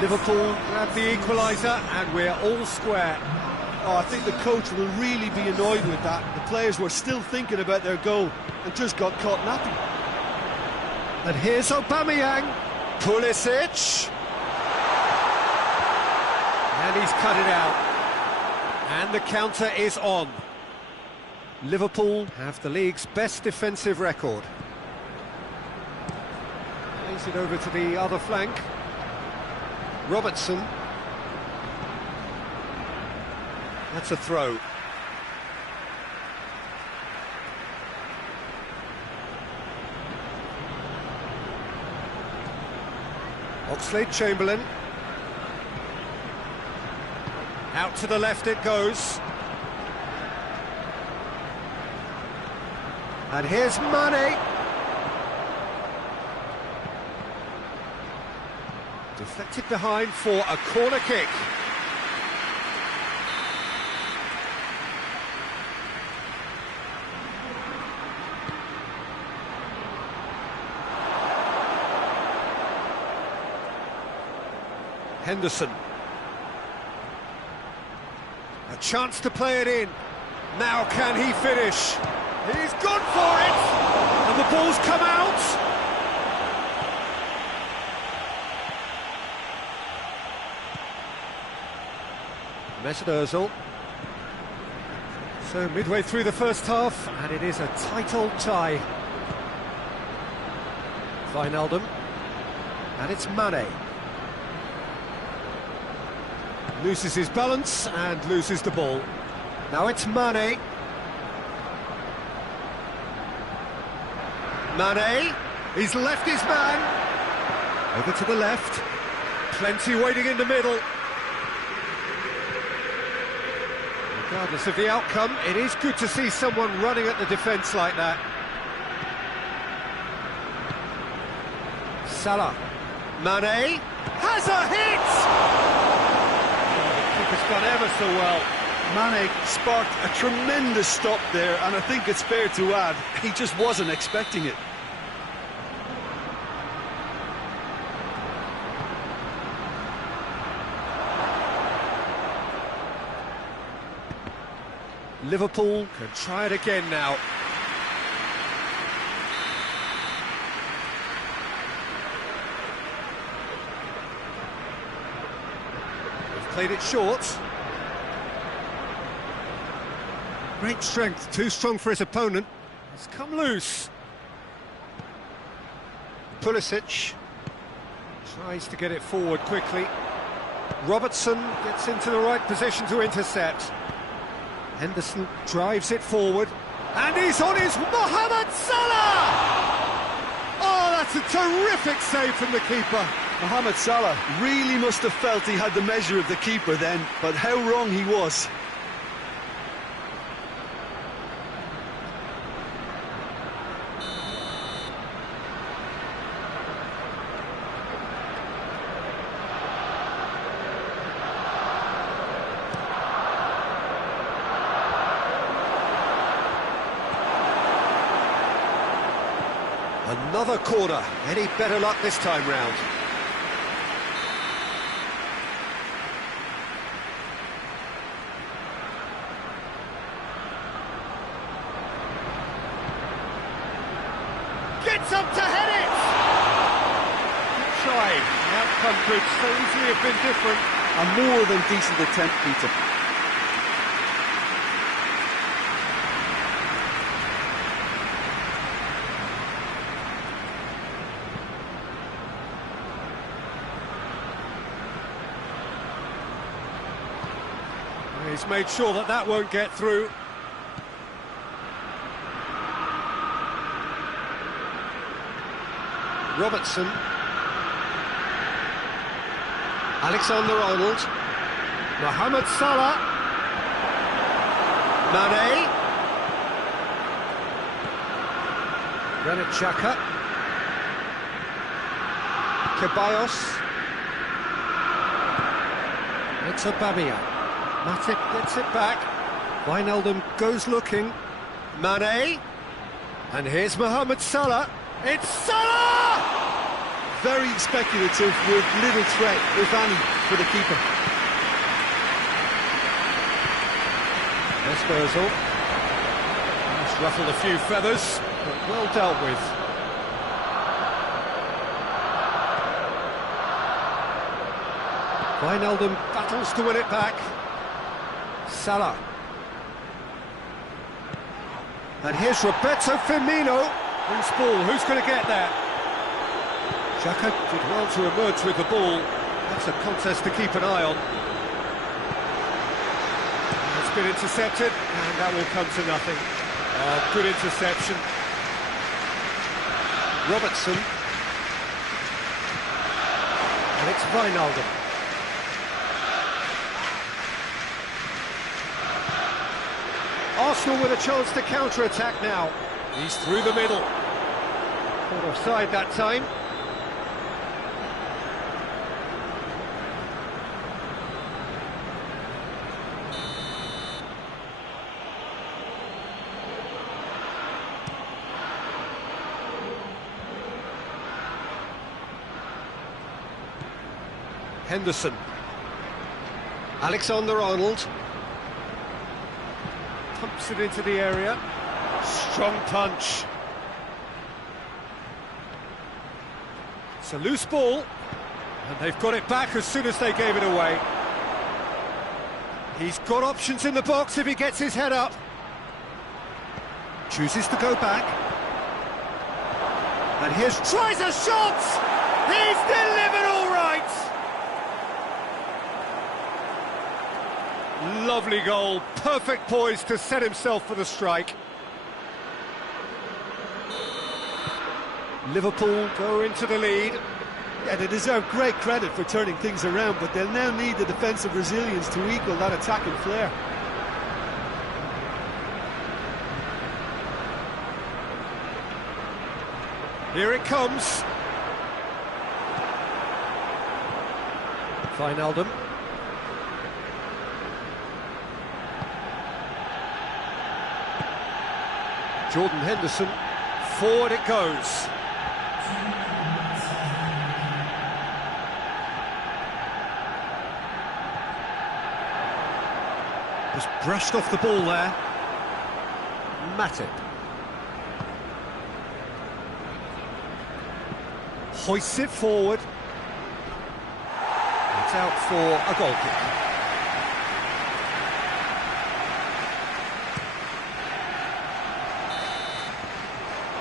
Liverpool grab the equaliser, and we're all square. Oh, I think the coach will really be annoyed with that. The players were still thinking about their goal and just got caught napping. And here's Aubameyang. Pulisic. And he's cut it out. And the counter is on. Liverpool have the league's best defensive record. Plays it over to the other flank. Robertson. That's a throw. Oxlade-Chamberlain. Out to the left it goes. And here's Mane. Deflected behind for a corner kick. Henderson. A chance to play it in. Now can he finish? He's gone for it! And the ball's come out! Mesut Ozil. So midway through the first half, and it is a tight old tie. Wijnaldum. And it's Mane. Loses his balance and loses the ball. Now it's Mane. Mane, he's left his man. Over to the left. Plenty waiting in the middle. Regardless of the outcome, it is good to see someone running at the defence like that. Salah. Mane has a hit! Oh, the keeper's done ever so well. Mane sparked a tremendous stop there, and I think it's fair to add, he just wasn't expecting it. Liverpool can try it again now. They've played it short. Great strength, too strong for his opponent. It's come loose. Pulisic tries to get it forward quickly. Robertson gets into the right position to intercept. Henderson drives it forward, and he's on his Mohamed Salah! Oh, that's a terrific save from the keeper. Mohamed Salah really must have felt he had the measure of the keeper then, but how wrong he was. Another corner. Any better luck this time round? Gets up to head it! Good try. The outcome could so easily have been different. A more than decent attempt, Peter. He's made sure that that won't get through. Robertson. Alexander-Arnold. Mohamed Salah. Mane. Granit Xhaka. Ceballos. It's Aubameyang. Matip gets it back. Wijnaldum goes looking. Mane. And here's Mohamed Salah. It's Salah! Very speculative with little threat, if any, for the keeper. Mesut Ozil. Just ruffled a few feathers, but well dealt with. Wijnaldum battles to win it back. Salah. And here's Roberto Firmino. Loose ball, who's going to get that? Xhaka did well to emerge with the ball. That's a contest to keep an eye on. It's been intercepted, and that will come to nothing. Good interception. Robertson. And it's Wijnaldum. Arsenal with a chance to counter-attack now. He's through the middle. Caught offside that time. Henderson. Alexander-Arnold. Pumps it into the area. Strong punch. It's a loose ball, and they've got it back as soon as they gave it away. He's got options in the box if he gets his head up. Chooses to go back. And here's... tries a shot! He's delivered all right! Lovely goal, perfect poise to set himself for the strike. Liverpool go into the lead. Yeah, they deserve great credit for turning things around, but they'll now need the defensive resilience to equal that attacking flair. Here it comes. Wijnaldum. Jordan Henderson. Forward it goes. Just brushed off the ball there. Matip. Hoists it forward. It's out for a goal kick.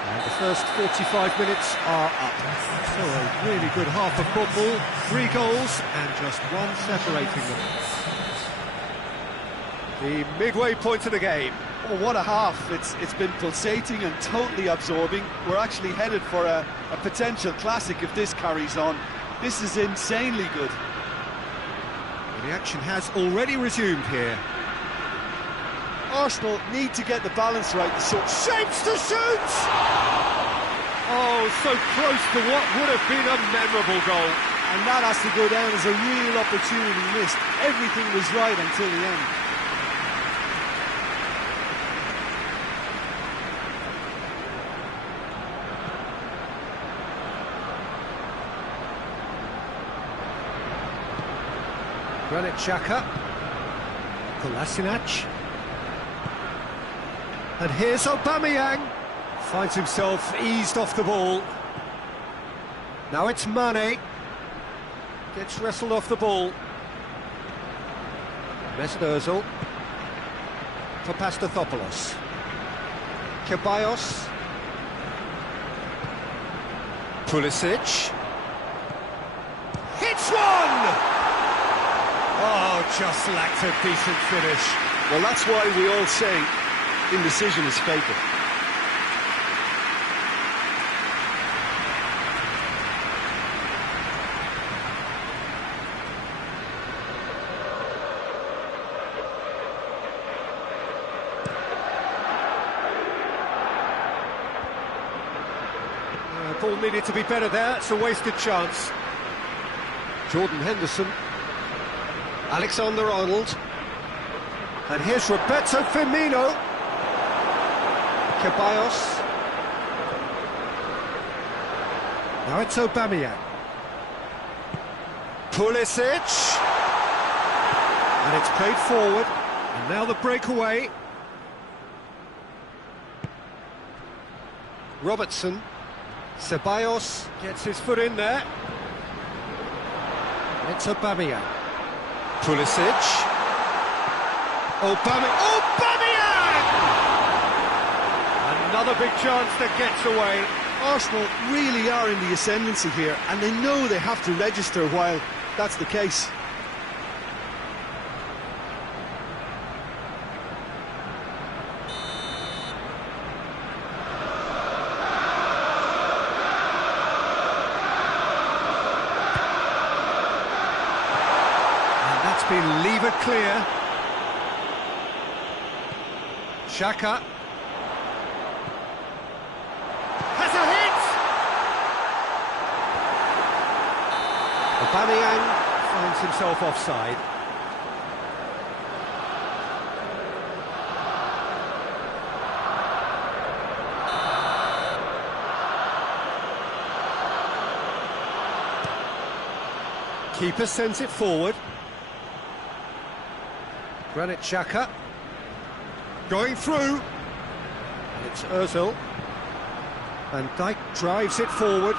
And the first 45 minutes are up. So a really good half of football. 3 goals and just one separating them. The midway point of the game. Oh, what a half. It's been pulsating and totally absorbing. We're actually headed for a potential classic if this carries on. This is insanely good. The action has already resumed here. Arsenal need to get the balance right. Shapes to shoot! Oh, so close to what would have been a memorable goal. And that has to go down as a real opportunity missed. Everything was right until the end. Granit Xhaka, Kolasinac, and here's Aubameyang, finds himself eased off the ball. Now it's Mane, gets wrestled off the ball. Mesut Ozil, for Pastathopoulos, Ceballos, Pulisic, hits one! Oh, just lacked a decent finish. Well, that's why we all say indecision is fatal. Ball needed to be better there, it's a wasted chance. Jordan Henderson. Alexander-Arnold, and here's Roberto Firmino. Ceballos. Now it's Aubameyang. Pulisic, and it's played forward, and now the breakaway. Robertson. Ceballos gets his foot in there. It's Aubameyang. Pulisic. Aubameyang! Another big chance that gets away. Arsenal really are in the ascendancy here, and they know they have to register while that's the case. Been levered clear. Xhaka has a hit. Aubameyang finds himself offside. Keeper sends it forward. Granit Xhaka going through, and it's Ozil, and Dijk drives it forward,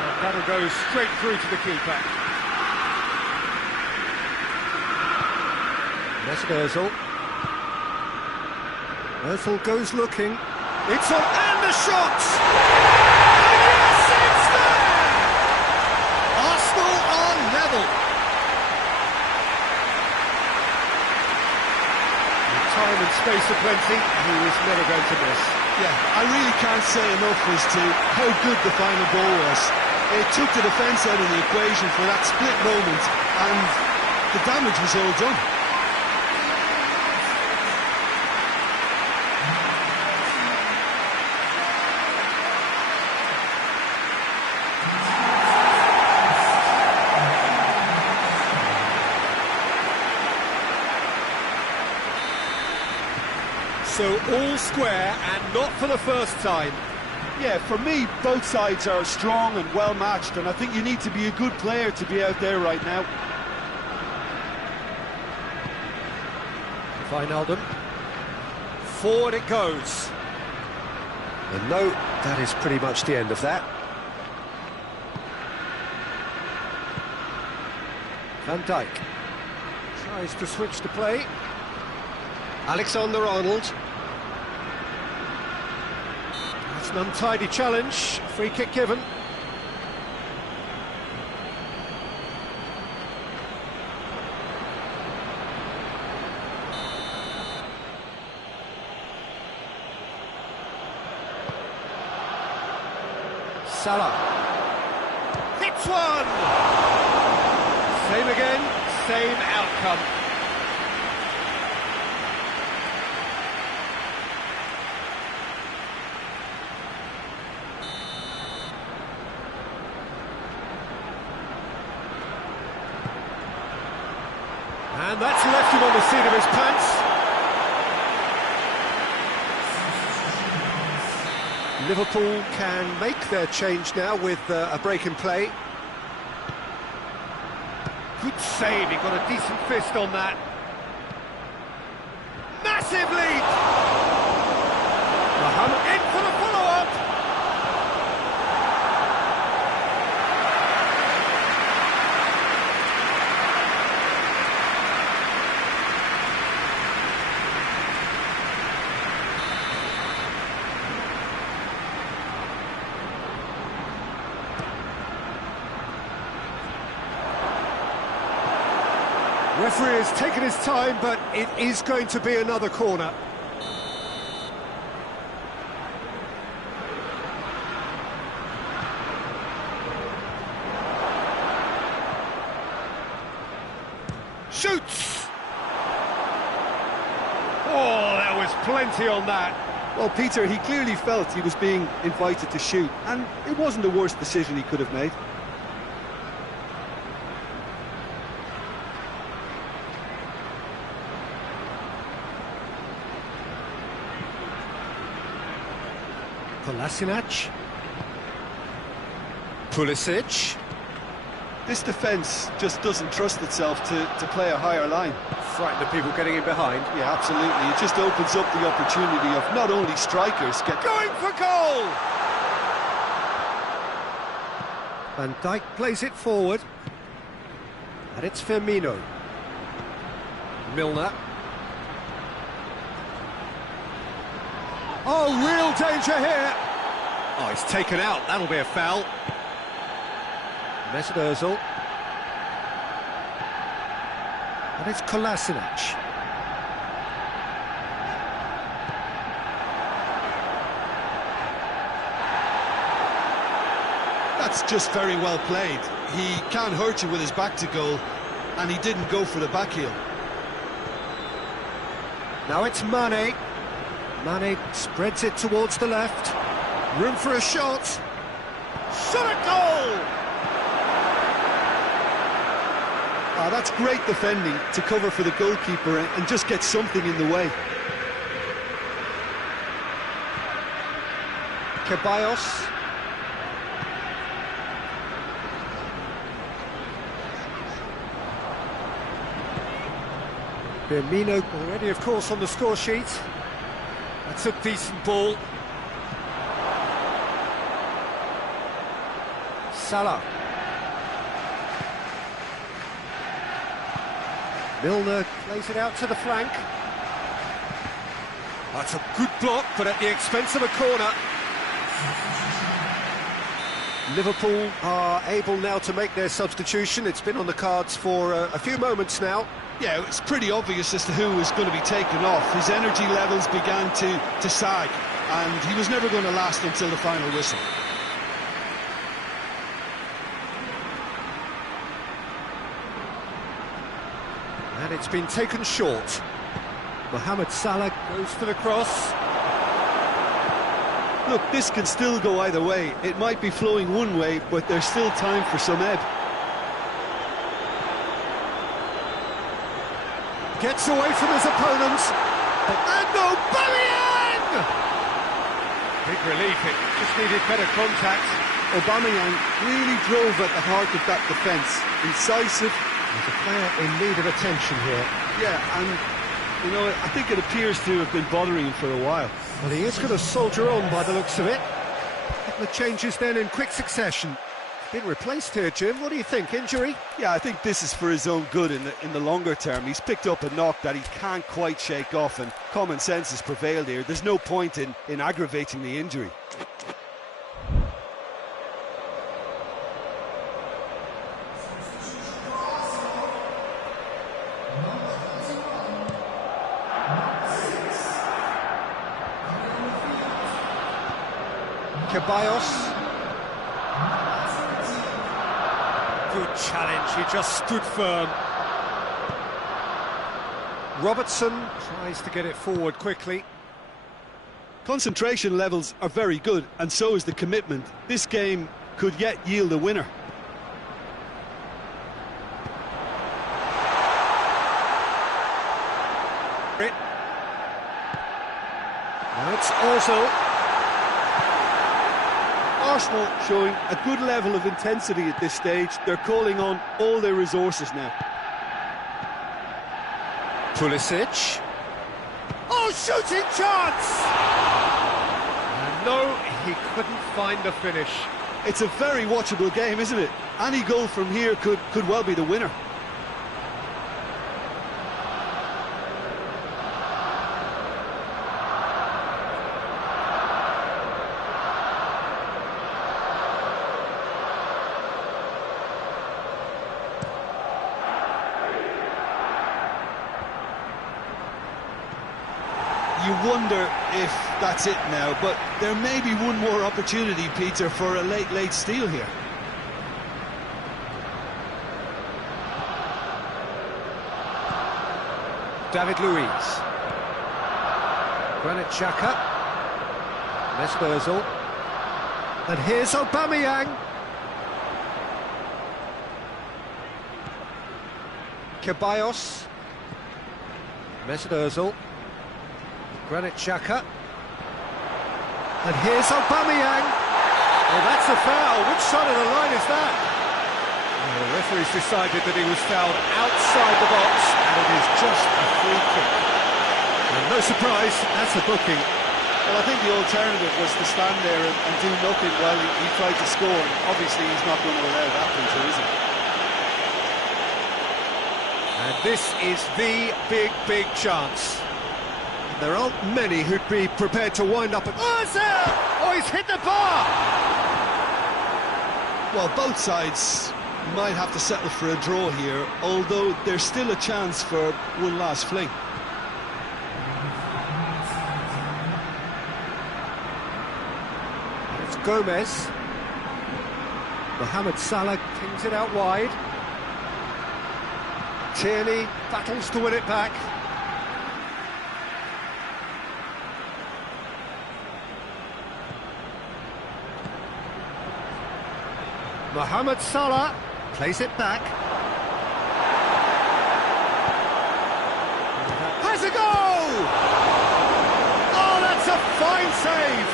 and that'll go straight through to the keeper. Mesut Ozil. Ozil goes looking. It's on, and the shot! Yes, it's there! Arsenal are level. With time and space aplenty, he was never going to miss. Yeah, I really can't say enough as to how good the final ball was. It took the defence out of the equation for that split moment, and the damage was all done. So all square, and not for the first time. Yeah, for me, both sides are strong and well matched, and I think you need to be a good player to be out there right now. Wijnaldum. Forward it goes. And no, that is pretty much the end of that. Van Dijk tries to switch the play. Alexander-Arnold. That's an untidy challenge. Free kick given. Salah. Hits one! Same again, same outcome. And that's left him on the seat of his pants. Liverpool can make their change now with a break in play. Good save, he got a decent fist on that. Massive lead! Mohamed in for the follow-up! Referee has taken his time, but it is going to be another corner. Shoots! Oh, there was plenty on that. Well, Peter, he clearly felt he was being invited to shoot, and it wasn't the worst decision he could have made. Kolasinac. Pulisic. This defence just doesn't trust itself to play a higher line. Frighten the people getting in behind. Yeah, absolutely. It just opens up the opportunity of not only strikers Going for goal! Van Dijk plays it forward. And it's Firmino. Milner. Oh, real danger here. Oh, it's taken out. That'll be a foul. Mesut Ozil. And it's Kolasinac. That's just very well played. He can't hurt you with his back to goal, and he didn't go for the back heel. Now it's Mane. Mane spreads it towards the left. Room for a shot. Shot at goal! Ah, that's great defending to cover for the goalkeeper and just get something in the way. Ceballos. Firmino already, of course, on the score sheet. That's a decent ball. Salah. Milner plays it out to the flank. That's a good block, but at the expense of a corner. Liverpool are able now to make their substitution. It's been on the cards for a few moments now. Yeah, it's pretty obvious as to who was going to be taken off. His energy levels began to sag, and he was never going to last until the final whistle. And it's been taken short. Mohamed Salah goes for the cross. Look, this can still go either way. It might be flowing one way, but there's still time for some ebb. Gets away from his opponent. And Aubameyang! Big relief, it just needed better contact. Aubameyang really drove at the heart of that defence. Incisive. There's a player in need of attention here. Yeah, and, you know, I think it appears to have been bothering him for a while. Well, he is going to soldier on by the looks of it. A couple of changes then in quick succession. Been replaced here, Jim. What do you think? Injury? Yeah, I think this is for his own good in the longer term. He's picked up a knock that he can't quite shake off, and common sense has prevailed here. There's no point in aggravating the injury. Ceballos. Good challenge, he just stood firm. Robertson tries to get it forward quickly. Concentration levels are very good, and so is the commitment. This game could yet yield a winner. Now it's Ozil. Arsenal showing a good level of intensity at this stage. They're calling on all their resources now. Pulisic. Oh, shooting chance! No, he couldn't find the finish. It's a very watchable game, isn't it? Any goal from here could well be the winner. You wonder if that's it now, but there may be one more opportunity, Peter, for a late steal here. David Luiz. Granit Xhaka. Mesut Ozil. And here's Aubameyang. Ceballos. Mesut Ozil. Granit Xhaka. And here's Aubameyang. Oh, that's a foul. Which side of the line is that? Well, the referee's decided that he was fouled outside the box, and it is just a free kick. And no surprise, that's a booking. Well, I think the alternative was to stand there and do nothing while he tried to score. And obviously, he's not going to allow that, Peter, is he? And this is the big chance. There aren't many who'd be prepared to wind up at... Oh, he's hit the bar! Well, both sides might have to settle for a draw here, although there's still a chance for one last fling. It's Gomez. Mohamed Salah kings it out wide. Tierney battles to win it back. Mohamed Salah plays it back. Has a goal! Oh, that's a fine save!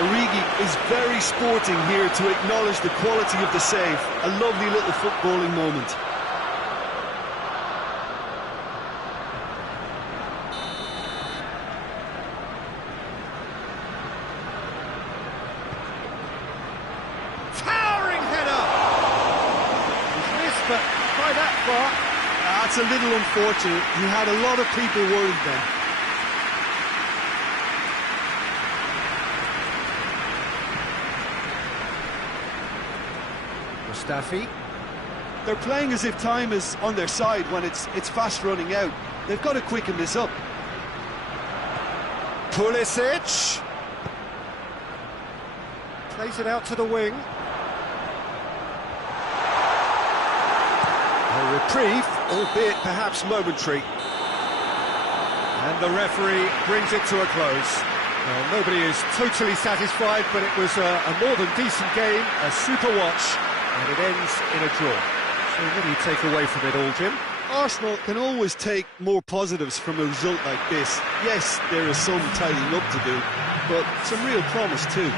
Origi is very sporting here to acknowledge the quality of the save. A lovely little footballing moment. Towering header! He's missed, but by that far, That's a little unfortunate. He had a lot of people worried then. Mustafi. They're playing as if time is on their side when it's fast running out. They've got to quicken this up. Pulisic. Plays it out to the wing. A reprieve, albeit perhaps momentary. And the referee brings it to a close. Well, nobody is totally satisfied, but it was a more than decent game, a super watch, and it ends in a draw. So what do you take away from it all, Jim? Arsenal can always take more positives from a result like this. Yes, there is some tidying up to do, but some real promise too.